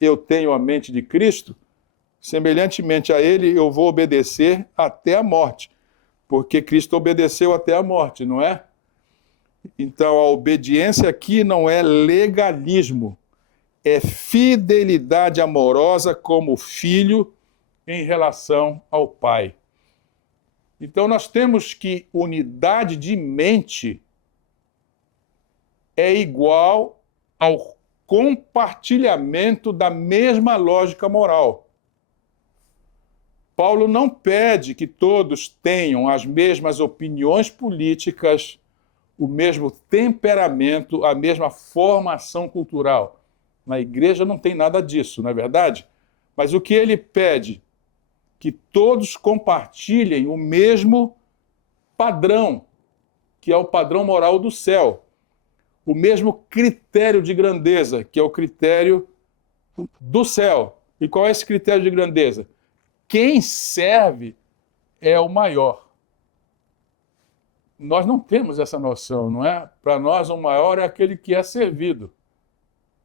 eu tenho a mente de Cristo, semelhantemente a ele, eu vou obedecer até a morte, porque Cristo obedeceu até a morte, não é? Então, a obediência aqui não é legalismo, é fidelidade amorosa como filho em relação ao Pai. Então, nós temos que unidade de mente é igual ao compartilhamento da mesma lógica moral. Paulo não pede que todos tenham as mesmas opiniões políticas, o mesmo temperamento, a mesma formação cultural. Na igreja não tem nada disso, não é verdade? Mas o que ele pede? Que todos compartilhem o mesmo padrão, que é o padrão moral do céu. O mesmo critério de grandeza, que é o critério do céu. E qual é esse critério de grandeza? Quem serve é o maior. Nós não temos essa noção, não é? Para nós, o maior é aquele que é servido.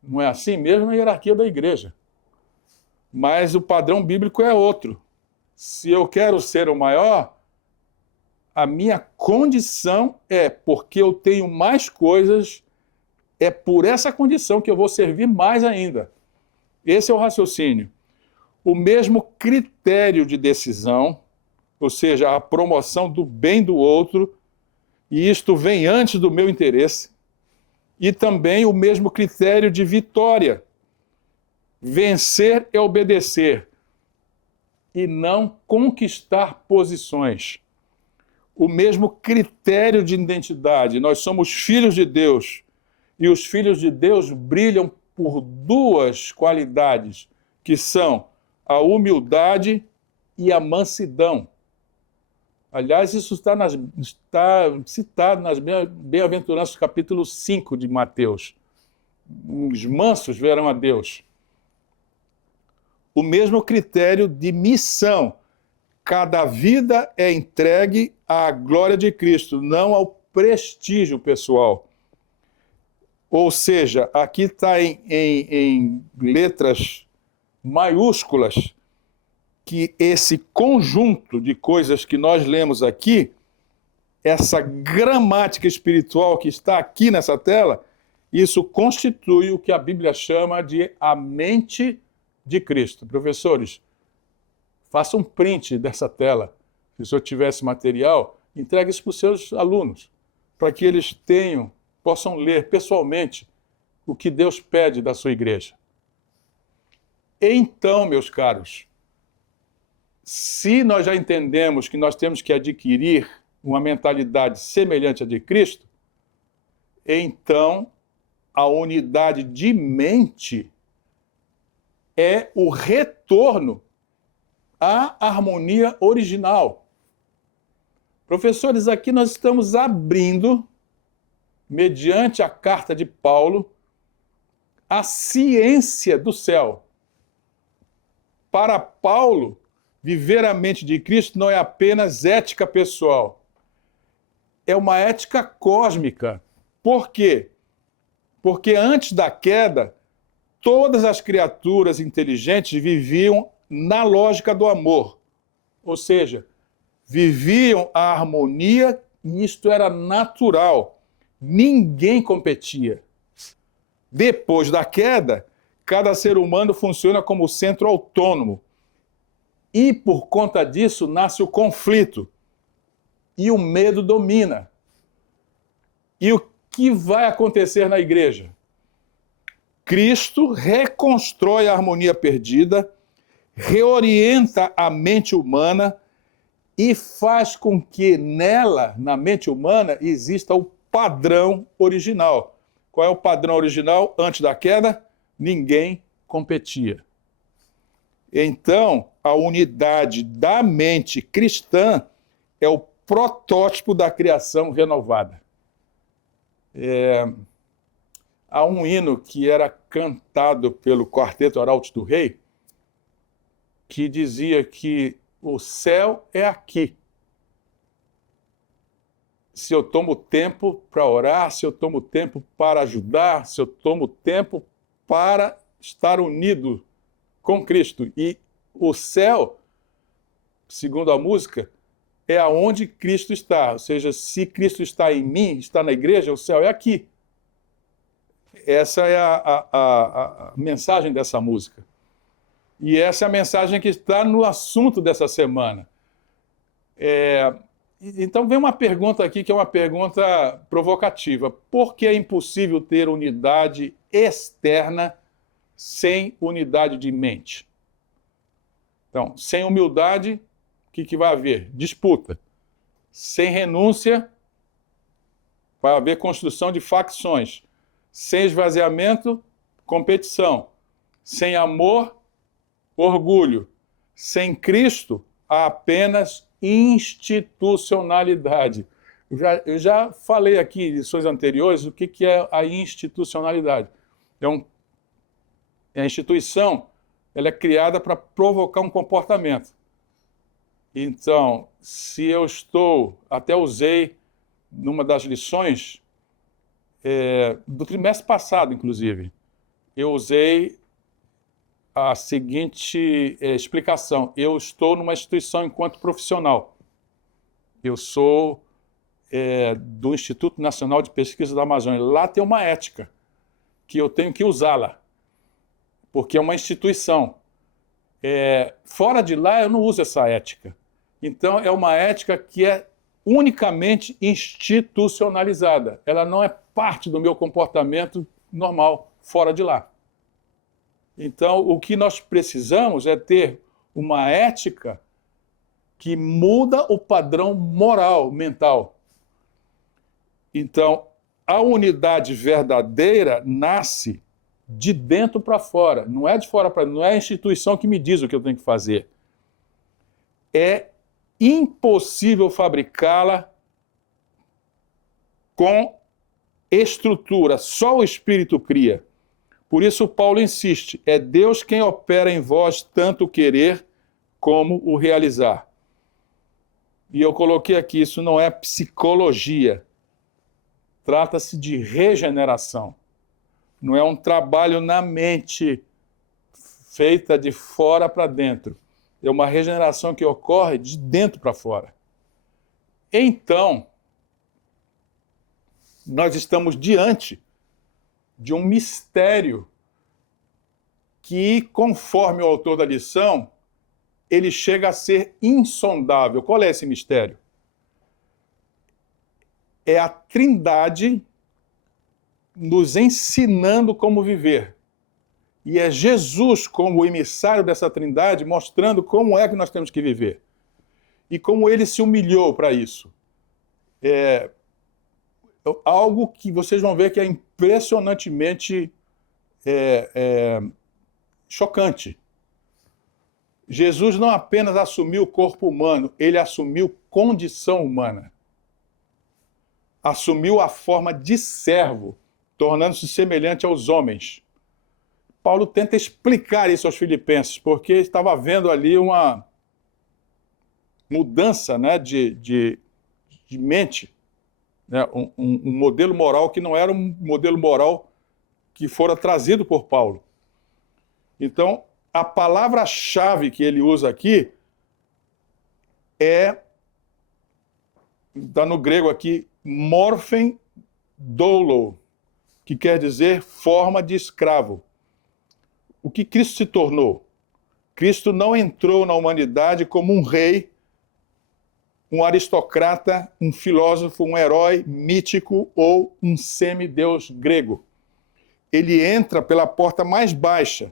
Não é assim mesmo na hierarquia da igreja. Mas o padrão bíblico é outro. Se eu quero ser o maior, a minha condição é, porque eu tenho mais coisas, é por essa condição que eu vou servir mais ainda. Esse é o raciocínio. O mesmo critério de decisão, ou seja, a promoção do bem do outro, e isto vem antes do meu interesse, e também o mesmo critério de vitória. Vencer é obedecer, e não conquistar posições. O mesmo critério de identidade. Nós somos filhos de Deus, e os filhos de Deus brilham por duas qualidades, que são a humildade e a mansidão. Aliás, isso está citado nas Bem-aventuranças, capítulo 5 de Mateus. Os mansos verão a Deus. O mesmo critério de missão. Cada vida é entregue à glória de Cristo, não ao prestígio pessoal. Ou seja, aqui está em letras maiúsculas que esse conjunto de coisas que nós lemos aqui, essa gramática espiritual que está aqui nessa tela, isso constitui o que a Bíblia chama de a mente de Cristo. Professores, faça um print dessa tela. Se o senhor tivesse material, entregue isso para os seus alunos, para que eles possam ler pessoalmente o que Deus pede da sua igreja. Então, meus caros, se nós já entendemos que nós temos que adquirir uma mentalidade semelhante à de Cristo, então a unidade de mente é o retorno à harmonia original. Professores, aqui nós estamos abrindo, mediante a carta de Paulo, a ciência do céu. Para Paulo, viver a mente de Cristo não é apenas ética pessoal, é uma ética cósmica. Por quê? Porque antes da queda, todas as criaturas inteligentes viviam na lógica do amor, ou seja, viviam a harmonia e isto era natural, ninguém competia. Depois da queda, cada ser humano funciona como centro autônomo. E por conta disso nasce o conflito. E o medo domina. E o que vai acontecer na igreja? Cristo reconstrói a harmonia perdida, reorienta a mente humana e faz com que nela, na mente humana, exista o padrão original. Qual é o padrão original? Antes da queda, ninguém competia. Então, a unidade da mente cristã é o protótipo da criação renovada. Há um hino que era cantado pelo Quarteto Arautos do Rei, que dizia que o céu é aqui. Se eu tomo tempo para orar, se eu tomo tempo para ajudar, se eu tomo tempo para estar unido com Cristo. E o céu, segundo a música, é aonde Cristo está. Ou seja, se Cristo está em mim, está na igreja, o céu é aqui. Essa é a mensagem dessa música. E essa é a mensagem que está no assunto dessa semana. Então vem uma pergunta aqui que é uma pergunta provocativa. Por que é impossível ter unidade externa sem unidade de mente? Então, sem humildade, o que vai haver? Disputa. Sem renúncia, vai haver construção de facções. Sem esvaziamento, competição. Sem amor, orgulho. Sem Cristo, há apenas institucionalidade. Eu já falei aqui em lições anteriores o que é a institucionalidade. A instituição, ela é criada para provocar um comportamento. Então, se eu estou, até usei numa das lições do trimestre passado, inclusive, eu usei a seguinte explicação. Eu estou numa instituição enquanto profissional. Eu sou do Instituto Nacional de Pesquisa da Amazônia. Lá tem uma ética que eu tenho que usá-la, porque é uma instituição. Fora de lá, eu não uso essa ética. Então, é uma ética que é unicamente institucionalizada. Ela não é parte do meu comportamento normal, fora de lá. Então, o que nós precisamos é ter uma ética que muda o padrão moral, mental. Então, a unidade verdadeira nasce de dentro para fora, não é de fora para dentro, não é a instituição que me diz o que eu tenho que fazer. É impossível fabricá-la com estrutura, só o Espírito cria. Por isso Paulo insiste, é Deus quem opera em vós tanto o querer como o realizar. E eu coloquei aqui, isso não é psicologia, trata-se de regeneração. Não é um trabalho na mente feita de fora para dentro. É uma regeneração que ocorre de dentro para fora. Então, nós estamos diante de um mistério que, conforme o autor da lição, ele chega a ser insondável. Qual é esse mistério? É a Trindade nos ensinando como viver. E é Jesus, como o emissário dessa Trindade, mostrando como é que nós temos que viver. E como ele se humilhou para isso. Algo que vocês vão ver que é impressionantemente chocante. Jesus não apenas assumiu o corpo humano, ele assumiu condição humana. Assumiu a forma de servo, tornando-se semelhante aos homens. Paulo tenta explicar isso aos filipenses, porque estava havendo ali uma mudança, né, de mente, né, um modelo moral que não era um modelo moral que fora trazido por Paulo. Então, a palavra-chave que ele usa aqui está no grego aqui, morphen doulo, que quer dizer forma de escravo. O que Cristo se tornou? Cristo não entrou na humanidade como um rei, um aristocrata, um filósofo, um herói mítico ou um semideus grego. Ele entra pela porta mais baixa,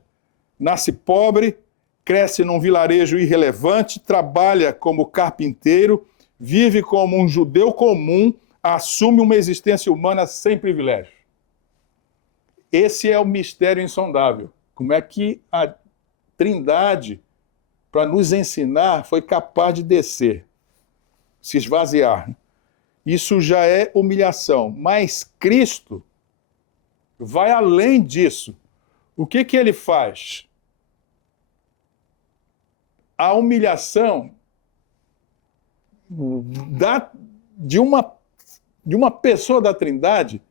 nasce pobre, cresce num vilarejo irrelevante, trabalha como carpinteiro, vive como um judeu comum, assume uma existência humana sem privilégio. Esse é o mistério insondável. Como é que a Trindade para nos ensinar, foi capaz de descer, se esvaziar. Isso já é humilhação. Mas Cristo vai além disso. O que ele faz? A humilhação de uma pessoa da Trindade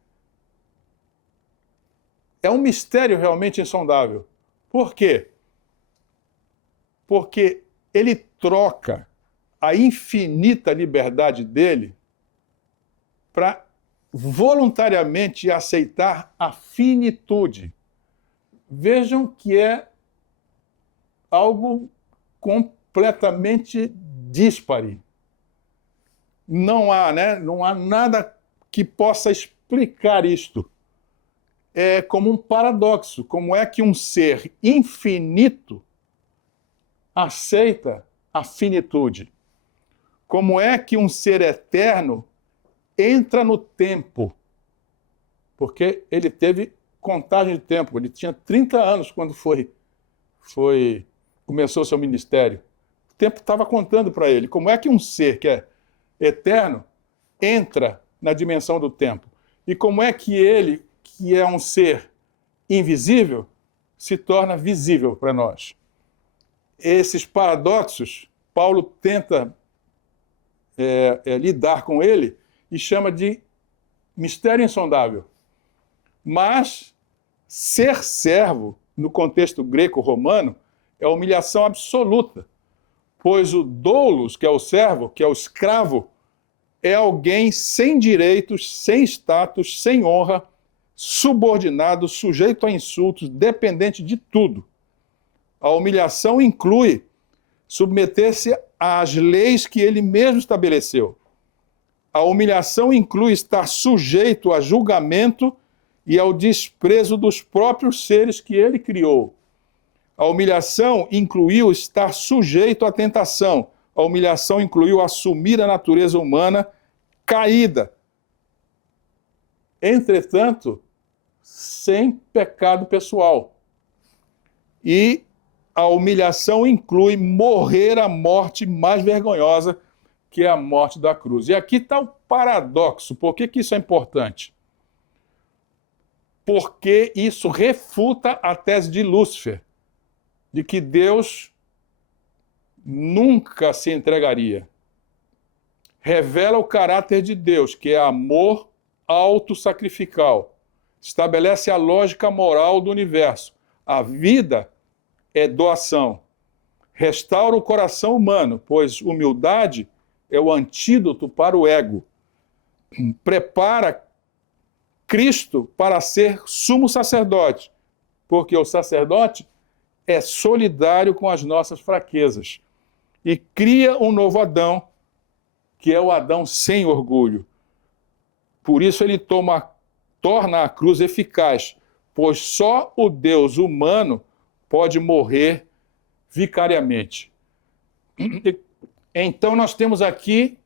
é um mistério realmente insondável. Por quê? Porque ele troca a infinita liberdade dele para voluntariamente aceitar a finitude. Vejam que é algo completamente díspare. Não há nada que possa explicar isto. É como um paradoxo. Como é que um ser infinito aceita a finitude? Como é que um ser eterno entra no tempo? Porque ele teve contagem de tempo. Ele tinha 30 anos quando começou seu ministério. O tempo estava contando para ele. Como é que um ser que é eterno entra na dimensão do tempo? E como é que ele, que é um ser invisível, se torna visível para nós? Esses paradoxos, Paulo tenta lidar com ele e chama de mistério insondável. Mas ser servo, no contexto greco-romano, é humilhação absoluta, pois o doulos, que é o servo, que é o escravo, é alguém sem direitos, sem status, sem honra, subordinado, sujeito a insultos, dependente de tudo. A humilhação inclui submeter-se às leis que ele mesmo estabeleceu. A humilhação inclui estar sujeito a julgamento e ao desprezo dos próprios seres que ele criou. A humilhação incluiu estar sujeito à tentação. A humilhação incluiu assumir a natureza humana caída. Entretanto, sem pecado pessoal. E a humilhação inclui morrer a morte mais vergonhosa, que é a morte da cruz. E aqui está o paradoxo. Por que isso é importante? Porque isso refuta a tese de Lúcifer, de que Deus nunca se entregaria. Revela o caráter de Deus, que é amor autossacrificial. Estabelece a lógica moral do universo. A vida é doação. Restaura o coração humano, pois humildade é o antídoto para o ego. Prepara Cristo para ser sumo sacerdote, porque o sacerdote é solidário com as nossas fraquezas. E cria um novo Adão, que é o Adão sem orgulho. Por isso ele torna a cruz eficaz, pois só o Deus humano pode morrer vicariamente. Então nós temos aqui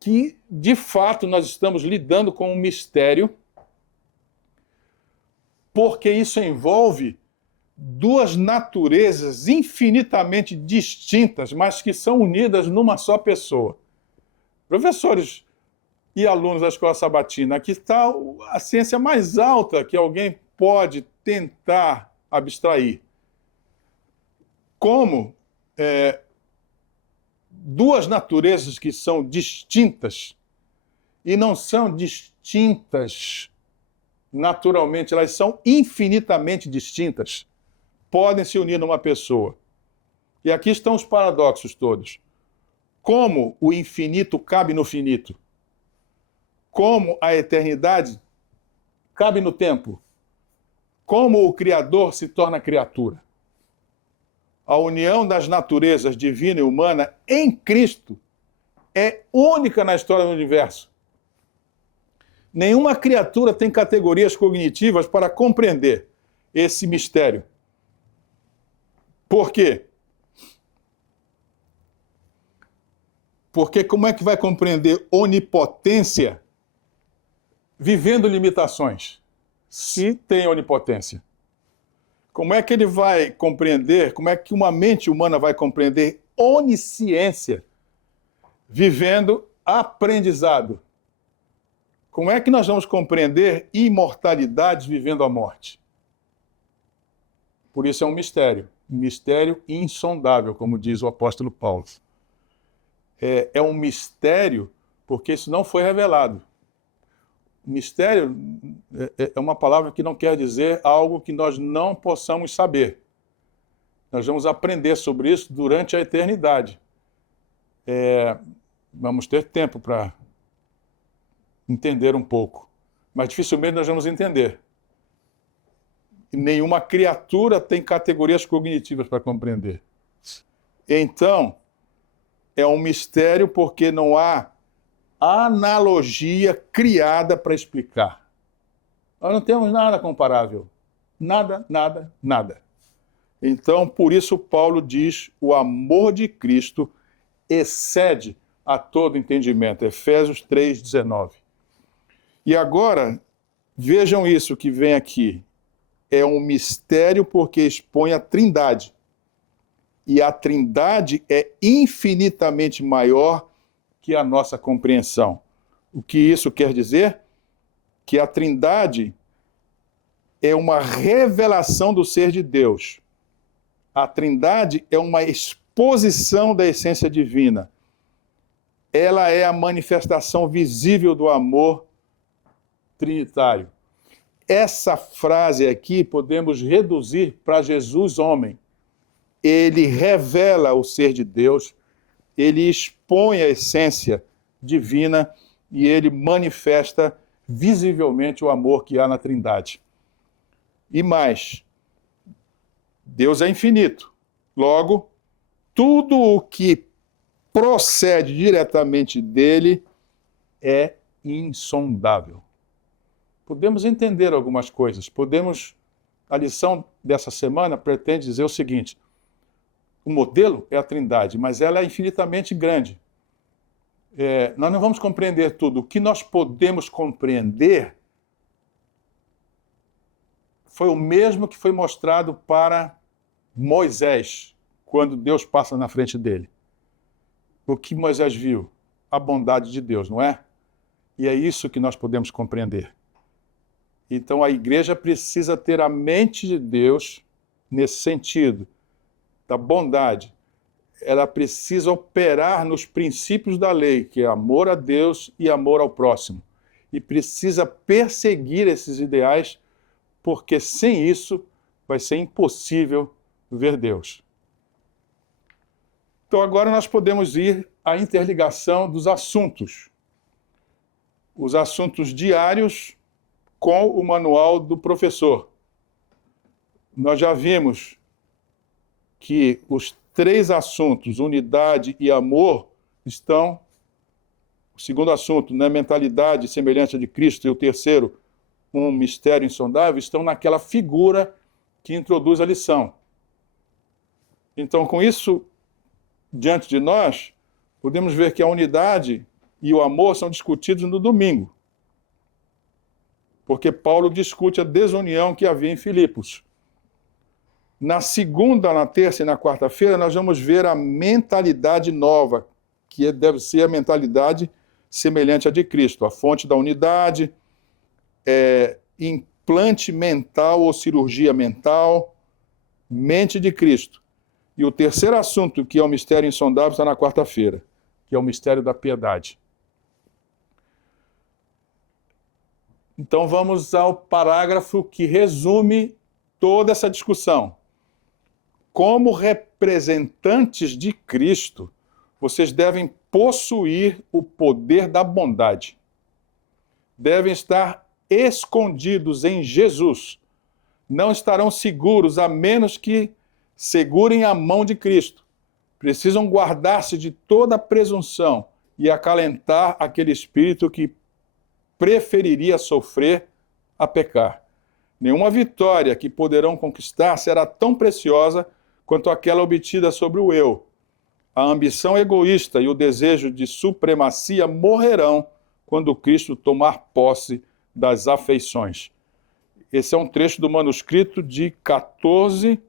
que, de fato, nós estamos lidando com um mistério, porque isso envolve duas naturezas infinitamente distintas, mas que são unidas numa só pessoa. Professores e alunos da Escola Sabatina, aqui está a ciência mais alta que alguém pode tentar abstrair. Como duas naturezas que são distintas, e não são distintas naturalmente, elas são infinitamente distintas, podem se unir numa pessoa. E aqui estão os paradoxos todos. Como o infinito cabe no finito? Como a eternidade cabe no tempo? Como o Criador se torna criatura? A união das naturezas divina e humana em Cristo é única na história do universo. Nenhuma criatura tem categorias cognitivas para compreender esse mistério. Por quê? Porque como é que vai compreender onipotência vivendo limitações, se tem onipotência? Como é que ele vai compreender, como é que uma mente humana vai compreender onisciência, vivendo aprendizado. Como é que nós vamos compreender imortalidade vivendo a morte? Por isso é um mistério insondável, como diz o apóstolo Paulo. É um mistério porque isso não foi revelado. Mistério é uma palavra que não quer dizer algo que nós não possamos saber. Nós vamos aprender sobre isso durante a eternidade. Vamos ter tempo para entender um pouco, mas dificilmente nós vamos entender. E nenhuma criatura tem categorias cognitivas para compreender. Então, é um mistério porque não há analogia criada para explicar. Nós não temos nada comparável. Nada, nada, nada. Então, por isso Paulo diz, o amor de Cristo excede a todo entendimento. Efésios 3:19. E agora, vejam isso que vem aqui. É um mistério porque expõe a Trindade. E a Trindade é infinitamente maior que a nossa compreensão. O que isso quer dizer? Que a Trindade é uma revelação do ser de Deus. A Trindade é uma exposição da essência divina. Ela é a manifestação visível do amor trinitário. Essa frase aqui podemos reduzir para Jesus homem. Ele revela o ser de Deus, ele expõe a essência divina e ele manifesta visivelmente o amor que há na Trindade. E mais, Deus é infinito. Logo, tudo o que procede diretamente dele é insondável. Podemos entender algumas coisas. A lição dessa semana pretende dizer o seguinte: o modelo é a Trindade, mas ela é infinitamente grande. Nós não vamos compreender tudo. O que nós podemos compreender foi o mesmo que foi mostrado para Moisés, quando Deus passa na frente dele. O que Moisés viu? A bondade de Deus, não é? E é isso que nós podemos compreender. Então a igreja precisa ter a mente de Deus nesse sentido, da bondade. Ela precisa operar nos princípios da lei, que é amor a Deus e amor ao próximo. E precisa perseguir esses ideais, porque sem isso vai ser impossível ver Deus. Então agora nós podemos ir à interligação dos assuntos. Os assuntos diários com o manual do professor. Nós já vimos que os 3 assuntos, unidade e amor, estão, o segundo assunto, né, mentalidade semelhante de Cristo, e o terceiro, um mistério insondável, estão naquela figura que introduz a lição. Então, com isso diante de nós, podemos ver que a unidade e o amor são discutidos no domingo, porque Paulo discute a desunião que havia em Filipos. Na segunda, na terça e na quarta-feira, nós vamos ver a mentalidade nova, que deve ser a mentalidade semelhante à de Cristo, a fonte da unidade, implante mental ou cirurgia mental, mente de Cristo. E o terceiro assunto, que é o mistério insondável, está na quarta-feira, que é o mistério da piedade. Então vamos ao parágrafo que resume toda essa discussão. Como representantes de Cristo, vocês devem possuir o poder da bondade. Devem estar escondidos em Jesus. Não estarão seguros a menos que segurem a mão de Cristo. Precisam guardar-se de toda presunção e acalentar aquele espírito que preferiria sofrer a pecar. Nenhuma vitória que poderão conquistar será tão preciosa quanto aquela obtida sobre o eu. A ambição egoísta e o desejo de supremacia morrerão quando Cristo tomar posse das afeições. Esse é um trecho do manuscrito de 14,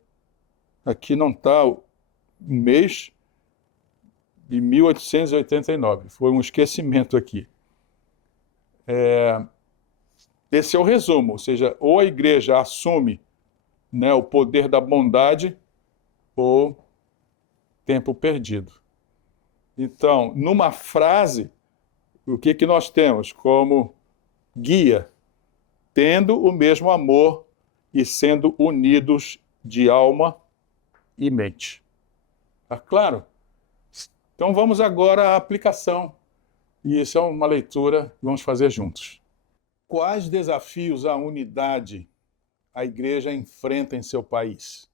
aqui não está o mês, de 1889. Foi um esquecimento aqui. Esse é o resumo, ou seja, ou a igreja assume, né, o poder da bondade ou tempo perdido. Então, numa frase, o que que nós temos como guia? Tendo o mesmo amor e sendo unidos de alma e mente. Tá claro? Então vamos agora à aplicação. E isso é uma leitura que vamos fazer juntos. Quais desafios à unidade a igreja enfrenta em seu país?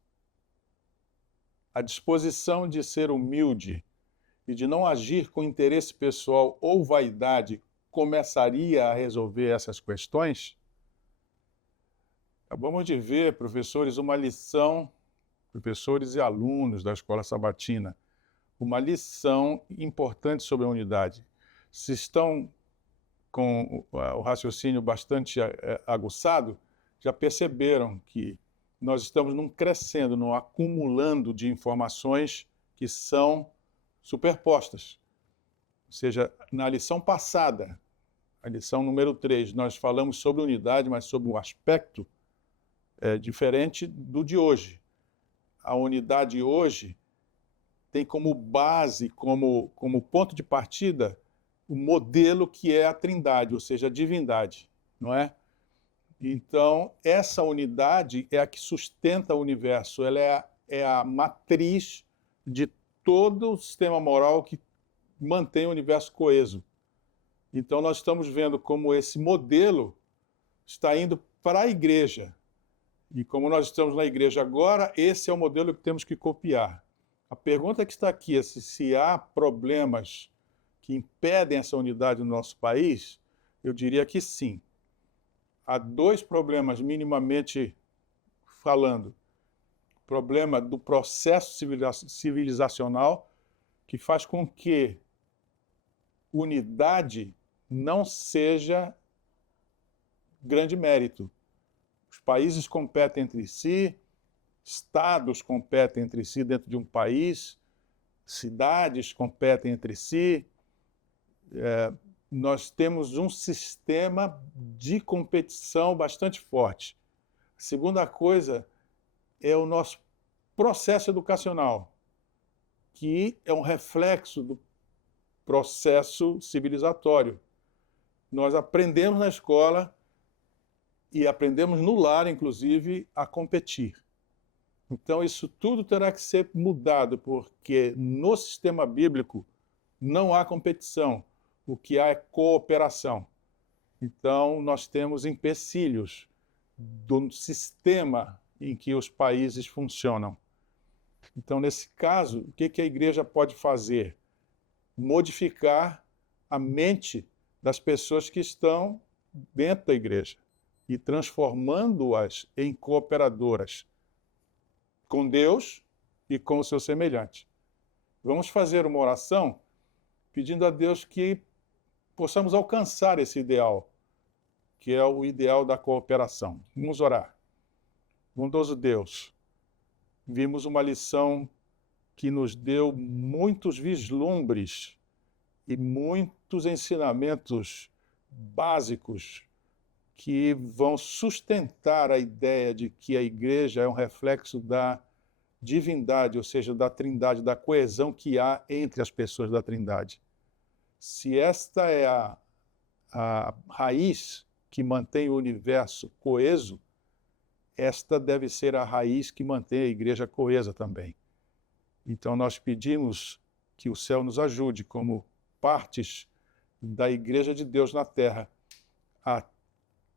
A disposição de ser humilde e de não agir com interesse pessoal ou vaidade começaria a resolver essas questões? Acabamos de ver, professores, uma lição, professores e alunos da Escola Sabatina, uma lição importante sobre a unidade. Se estão com o raciocínio bastante aguçado, já perceberam que nós estamos crescendo, num acumulando de informações que são superpostas. Ou seja, na lição passada, a lição número 3, nós falamos sobre unidade, mas sobre um aspecto diferente do de hoje. A unidade hoje tem como base, como ponto de partida, o modelo que é a Trindade, ou seja, a divindade, não é? Então, essa unidade é a que sustenta o universo, ela é a matriz de todo o sistema moral que mantém o universo coeso. Então, nós estamos vendo como esse modelo está indo para a igreja. E como nós estamos na igreja agora, esse é o modelo que temos que copiar. A pergunta que está aqui é se há problemas que impedem essa unidade no nosso país. Eu diria que sim. Há dois problemas, minimamente falando. O problema do processo civilizacional, que faz com que unidade não seja grande mérito. Os países competem entre si, estados competem entre si dentro de um país, cidades competem entre si. Nós temos um sistema de competição bastante forte. A segunda coisa é o nosso processo educacional, que é um reflexo do processo civilizatório. Nós aprendemos na escola e aprendemos no lar, inclusive, a competir. Então, isso tudo terá que ser mudado, porque no sistema bíblico não há competição. O que há é cooperação. Então, nós temos empecilhos do sistema em que os países funcionam. Então, nesse caso, o que a igreja pode fazer? Modificar a mente das pessoas que estão dentro da igreja e transformando-as em cooperadoras com Deus e com o seu semelhante. Vamos fazer uma oração pedindo a Deus que possamos alcançar esse ideal, que é o ideal da cooperação. Vamos orar. Bondoso Deus, vimos uma lição que nos deu muitos vislumbres e muitos ensinamentos básicos que vão sustentar a ideia de que a igreja é um reflexo da divindade, ou seja, da Trindade, da coesão que há entre as pessoas da Trindade. Se esta é a raiz que mantém o universo coeso, esta deve ser a raiz que mantém a igreja coesa também. Então nós pedimos que o céu nos ajude, como partes da igreja de Deus na terra, a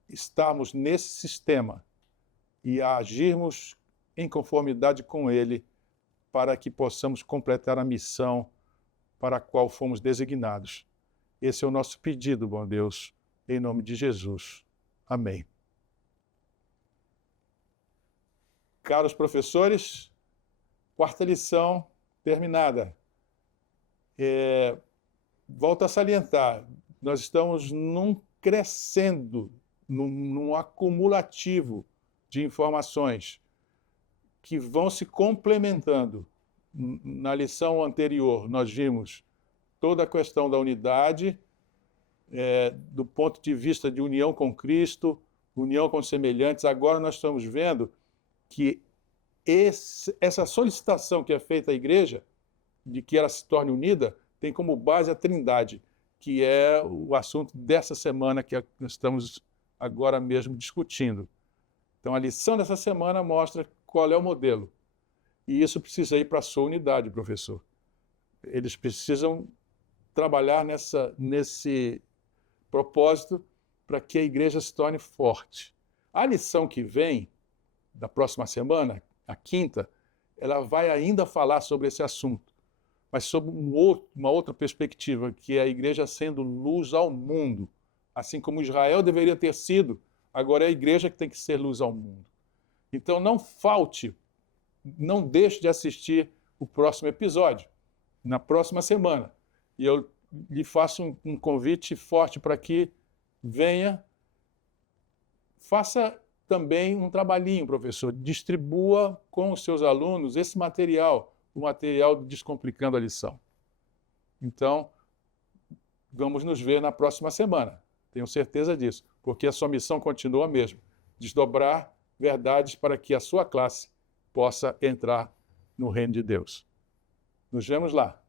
estarmos nesse sistema e a agirmos em conformidade com ele, para que possamos completar a missão para a qual fomos designados. Esse é o nosso pedido, bom Deus, em nome de Jesus. Amém. Caros professores, quarta lição terminada. Volto a salientar, nós estamos crescendo, num acumulativo de informações que vão se complementando. Na lição anterior, nós vimos toda a questão da unidade, do ponto de vista de união com Cristo, união com os semelhantes. Agora nós estamos vendo que essa solicitação que é feita à igreja, de que ela se torne unida, tem como base a Trindade, que é o assunto dessa semana que nós estamos agora mesmo discutindo. Então a lição dessa semana mostra qual é o modelo. E isso precisa ir para a sua unidade, professor. Eles precisam trabalhar nesse propósito para que a igreja se torne forte. A lição que vem, da próxima semana, a quinta, ela vai ainda falar sobre esse assunto, mas sob uma outra perspectiva, que é a igreja sendo luz ao mundo. Assim como Israel deveria ter sido, agora é a igreja que tem que ser luz ao mundo. Então não falte, não deixe de assistir o próximo episódio, na próxima semana. E eu lhe faço um convite forte para que venha, faça também um trabalhinho, professor, distribua com os seus alunos esse material, o material Descomplicando a Lição. Então, vamos nos ver na próxima semana, tenho certeza disso, porque a sua missão continua a mesma, desdobrar verdades para que a sua classe possa entrar no reino de Deus. Nos vemos lá.